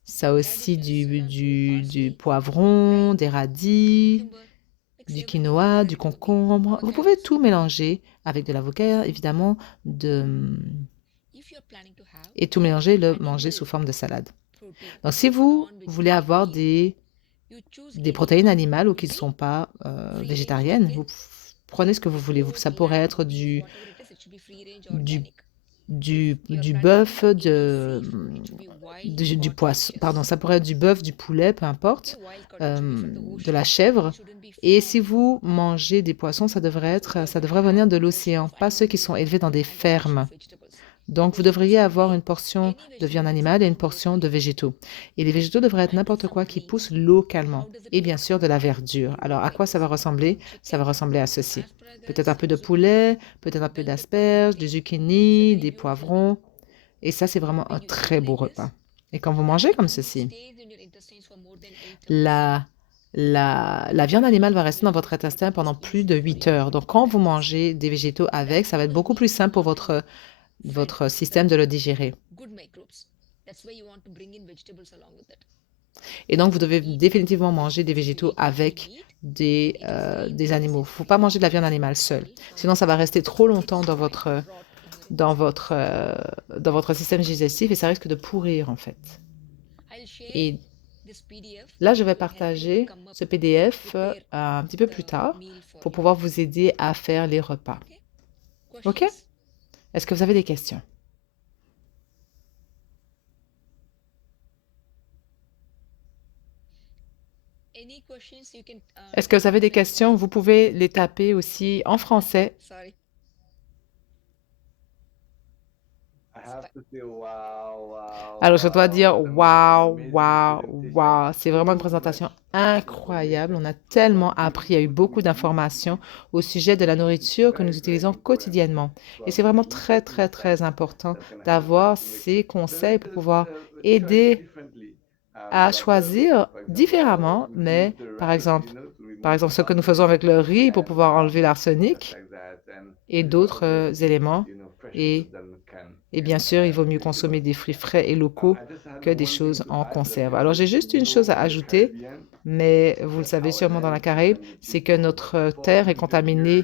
ça a aussi du poivron, des radis, du quinoa, du concombre. Vous pouvez tout mélanger avec de l'avocat, évidemment, et tout mélanger, le manger sous forme de salade. Donc, si vous voulez avoir des protéines animales ou qui ne sont pas végétariennes, vous prenez ce que vous voulez. Ça pourrait être du bœuf, du poisson, pardon, ça pourrait être du bœuf, du poulet, peu importe, de la chèvre. Et si vous mangez des poissons, ça devrait venir de l'océan, pas ceux qui sont élevés dans des fermes. Donc, vous devriez avoir une portion de viande animale et une portion de végétaux. Et les végétaux devraient être n'importe quoi qui pousse localement. Et bien sûr, de la verdure. Alors, à quoi ça va ressembler? Ça va ressembler à ceci. Peut-être un peu de poulet, peut-être un peu d'asperges, des zucchini, des poivrons. Et ça, c'est vraiment un très beau repas. Et quand vous mangez comme ceci, la viande animale va rester dans votre intestin pendant plus de 8 heures. Donc, quand vous mangez des végétaux avec, ça va être beaucoup plus simple pour votre système de le digérer. Et donc, vous devez définitivement manger des végétaux avec des animaux. Il ne faut pas manger de la viande animale seule. Sinon, ça va rester trop longtemps dans votre système digestif et ça risque de pourrir, en fait. Et là, je vais partager ce PDF un petit peu plus tard pour pouvoir vous aider à faire les repas. OK? Est-ce que vous avez des questions? Est-ce que vous avez des questions? Vous pouvez les taper aussi en français. Alors, je dois dire waouh, waouh, waouh. C'est vraiment une présentation incroyable. On a tellement appris. Il y a eu beaucoup d'informations au sujet de la nourriture que nous utilisons quotidiennement. Et c'est vraiment très, très, très important d'avoir ces conseils pour pouvoir aider à choisir différemment, mais par exemple, ce que nous faisons avec le riz pour pouvoir enlever l'arsenic et d'autres éléments. Et bien sûr, il vaut mieux consommer des fruits frais et locaux que des choses en conserve. Alors, j'ai juste une chose à ajouter, mais vous le savez sûrement dans la Caraïbe, c'est que notre terre est contaminée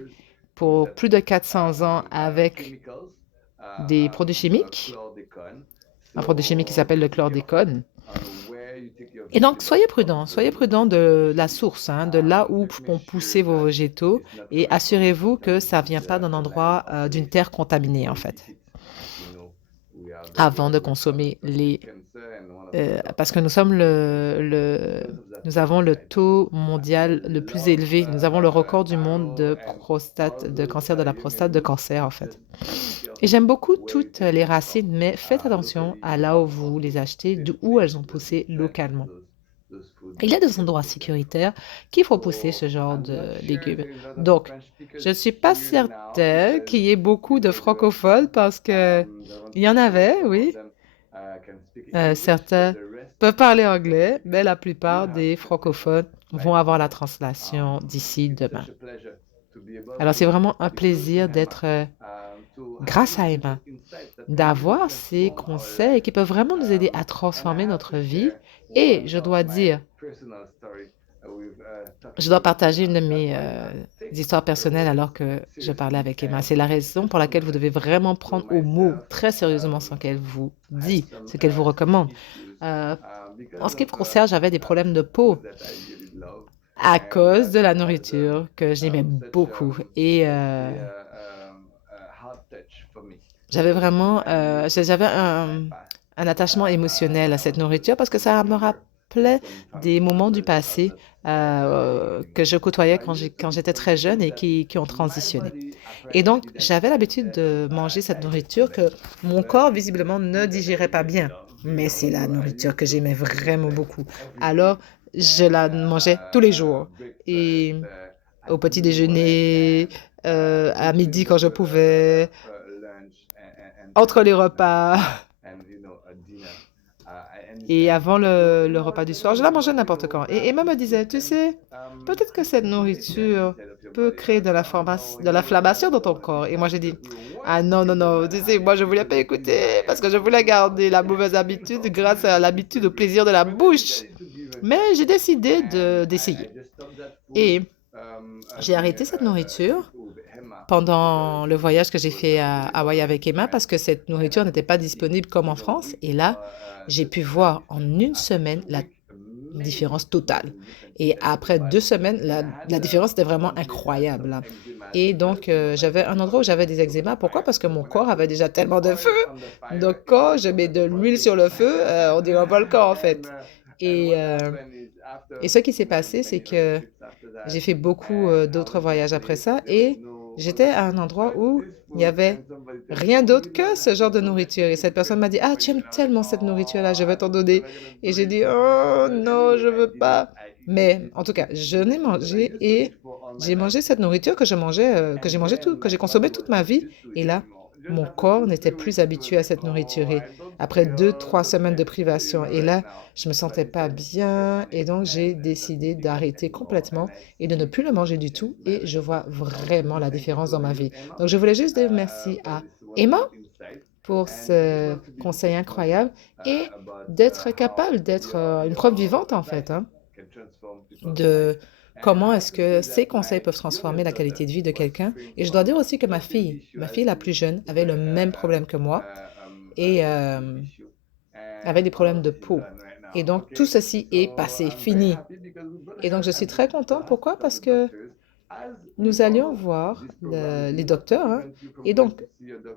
pour plus de 400 ans avec des produits chimiques. un produit chimique qui s'appelle le chlordécone. Et donc, soyez prudents de la source, hein, de là où vont pousser vos végétaux, et assurez-vous que ça ne vient pas d'un endroit, d'une terre contaminée, en fait, avant de consommer les... parce que nous avons le taux mondial le plus élevé, nous avons le record du monde de prostate, de cancer de la prostate, de cancer, en fait. Et j'aime beaucoup toutes les racines, mais faites attention à là où vous les achetez, d'où elles ont poussé localement. Il y a des endroits sécuritaires qui font pousser ce genre de légumes. Donc, je ne suis pas certaine qu'il y ait beaucoup de francophones parce que il y en avait, oui. Certains peuvent parler anglais, mais la plupart des francophones vont avoir la translation d'ici demain. Alors, c'est vraiment un plaisir d'être, grâce à Emma, d'avoir ces conseils qui peuvent vraiment nous aider à transformer notre vie. Et je dois dire, je dois partager une de mes histoires personnelles alors que je parlais avec Emma. C'est la raison pour laquelle vous devez vraiment prendre au mot très sérieusement ce qu'elle vous dit, ce qu'elle vous recommande. En ce qui me concerne, j'avais des problèmes de peau à cause de la nourriture que j'aimais beaucoup. Et j'avais vraiment j'avais un attachement émotionnel à cette nourriture parce que ça me rappelait des moments du passé que je côtoyais quand j'étais très jeune et qui ont transitionné. Et donc, j'avais l'habitude de manger cette nourriture que mon corps, visiblement, ne digérait pas bien. Mais c'est la nourriture que j'aimais vraiment beaucoup. Alors, je la mangeais tous les jours. Et au petit déjeuner, à midi quand je pouvais, entre les repas et avant le repas du soir. Je la mangeais n'importe quand. Et Emma me disait, tu sais, peut-être que cette nourriture peut créer de l'inflammation dans ton corps. Et moi, j'ai dit, ah non, non, non, tu sais, moi, je voulais pas écouter parce que je voulais garder la mauvaise habitude grâce à l'habitude, au plaisir de la bouche. Mais j'ai décidé d'essayer. Et j'ai arrêté cette nourriture pendant le voyage que j'ai fait à Hawaï avec Emma parce que cette nourriture n'était pas disponible comme en France. Et là, j'ai pu voir en une semaine la différence totale. Et après 2 semaines, la différence était vraiment incroyable, là. Et donc, j'avais un endroit où j'avais des eczémas. Pourquoi? Parce que mon corps avait déjà tellement de feu. Donc, quand je mets de l'huile sur le feu, on dirait un volcan, en fait. Et, ce qui s'est passé, c'est que j'ai fait beaucoup d'autres voyages après ça et j'étais à un endroit où il n'y avait rien d'autre que ce genre de nourriture. Et cette personne m'a dit, ah, tu aimes tellement cette nourriture-là, je vais t'en donner. Et j'ai dit, oh non, je veux pas. Mais en tout cas, je n'ai mangé et j'ai mangé cette nourriture que que j'ai consommée toute ma vie. Et là, mon corps n'était plus habitué à cette nourriture. Et après 2, 3 semaines de privation, et là, je me sentais pas bien. Et donc, j'ai décidé d'arrêter complètement et de ne plus le manger du tout. Et je vois vraiment la différence dans ma vie. Donc, je voulais juste dire merci à Emma pour ce conseil incroyable et d'être capable d'être une preuve vivante, en fait, hein, de comment est-ce que ces conseils peuvent transformer la qualité de vie de quelqu'un. Et je dois dire aussi que ma fille la plus jeune, avait le même problème que moi et avait des problèmes de peau. Et donc, tout ceci est passé, fini. Et donc, je suis très contente. Pourquoi? Parce que nous allions voir les docteurs, hein. Et donc,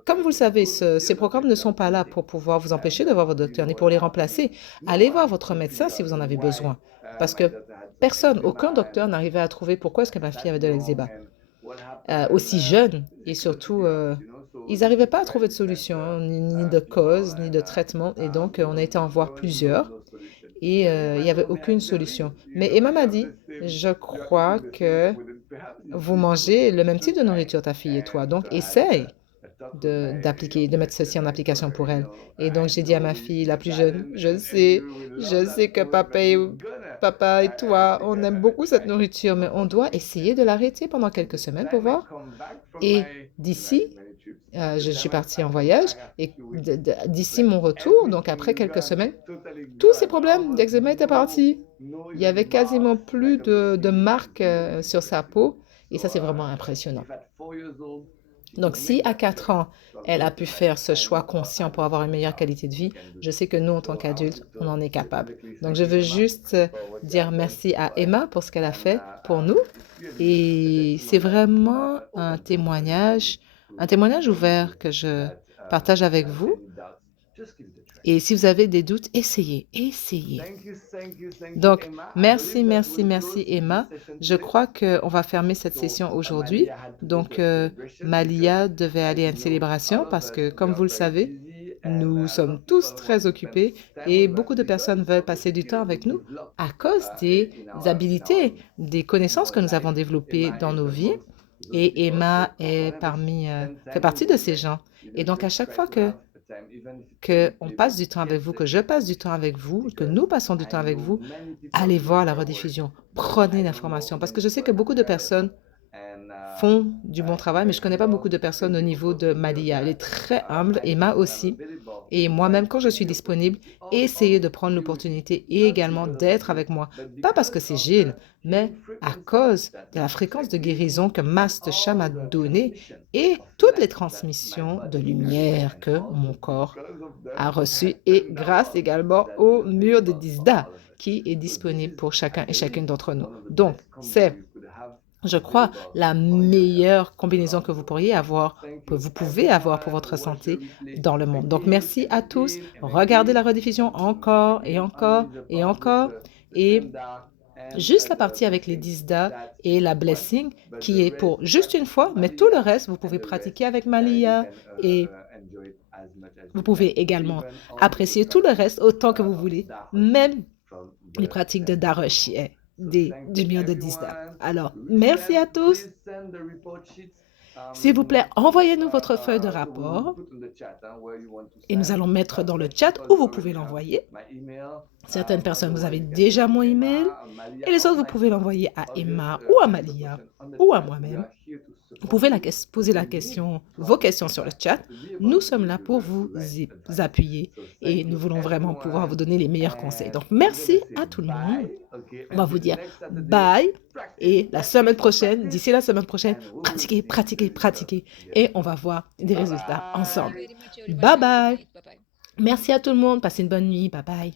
comme vous le savez, ces programmes ne sont pas là pour pouvoir vous empêcher de voir votre docteur, ni pour les remplacer. Allez voir votre médecin si vous en avez besoin. Parce que aucun docteur n'arrivait à trouver pourquoi est-ce que ma fille avait de l'eczéma. Aussi jeune, et surtout, ils n'arrivaient pas à trouver de solution, hein, ni de cause, ni de traitement. Et donc, on a été en voir plusieurs et il n'y avait aucune solution. Mais Emma m'a dit, je crois que vous mangez le même type de nourriture, ta fille et toi. Donc, essaye de mettre ceci en application pour elle. Et donc, j'ai dit à ma fille, la plus jeune, je sais que papa et toi, on aime beaucoup cette nourriture, mais on doit essayer de l'arrêter pendant quelques semaines pour voir. Et d'ici, je suis partie en voyage et d'ici mon retour, donc après quelques semaines, tous ces problèmes d'eczéma étaient partis. Il y avait quasiment plus de marques sur sa peau et ça, c'est vraiment impressionnant. Donc, si à 4 ans, elle a pu faire ce choix conscient pour avoir une meilleure qualité de vie, je sais que nous, en tant qu'adultes, on en est capable. Donc, je veux juste dire merci à Emma pour ce qu'elle a fait pour nous. Et c'est vraiment un témoignage ouvert que je partage avec vous. Et si vous avez des doutes, essayez, essayez. Donc, merci, merci, merci Emma. Je crois qu'on va fermer cette session aujourd'hui. Donc, Malia devait aller à une célébration parce que, comme vous le savez, nous sommes tous très occupés et beaucoup de personnes veulent passer du temps avec nous à cause des habilités, des connaissances que nous avons développées dans nos vies. Et Emma est fait partie de ces gens. Et donc, à chaque fois que on passe du temps avec vous, que je passe du temps avec vous, que nous passons du temps avec vous, allez voir la rediffusion. Prenez l'information. Parce que je sais que beaucoup de personnes font du bon travail, mais je ne connais pas beaucoup de personnes au niveau de Malia. Elle est très humble, Emma aussi. Et moi-même, quand je suis disponible, essayez de prendre l'opportunité et également d'être avec moi. Pas parce que c'est Gilles, mais à cause de la fréquence de guérison que Master Sha m'a donnée et toutes les transmissions de lumière que mon corps a reçues et grâce également au mur de Dizda qui est disponible pour chacun et chacune d'entre nous. Donc, c'est, je crois, la meilleure combinaison que vous pourriez avoir, que vous pouvez avoir pour votre santé dans le monde. Donc, merci à tous. Regardez la rediffusion encore et encore et encore. Et juste la partie avec les Dizda et la blessing qui est pour juste une fois, mais tout le reste, vous pouvez pratiquer avec Malia et vous pouvez également apprécier tout le reste autant que vous voulez, même les pratiques de Daroshi, du mur de Dizda. Alors, merci à tous. S'il vous plaît, envoyez-nous votre feuille de rapport et nous allons mettre dans le chat où vous pouvez l'envoyer. Certaines personnes, vous avez déjà mon email et les autres, vous pouvez l'envoyer à Emma ou à Malia ou à moi-même. Vous pouvez poser vos questions sur le chat. Nous sommes là pour vous appuyer et nous voulons vraiment pouvoir vous donner les meilleurs conseils. Donc, merci à tout le monde. On va vous dire bye et la semaine prochaine, d'ici la semaine prochaine, pratiquez, pratiquez, pratiquez et on va voir des résultats ensemble. Bye bye. Merci à tout le monde. Passez une bonne nuit. Bye bye.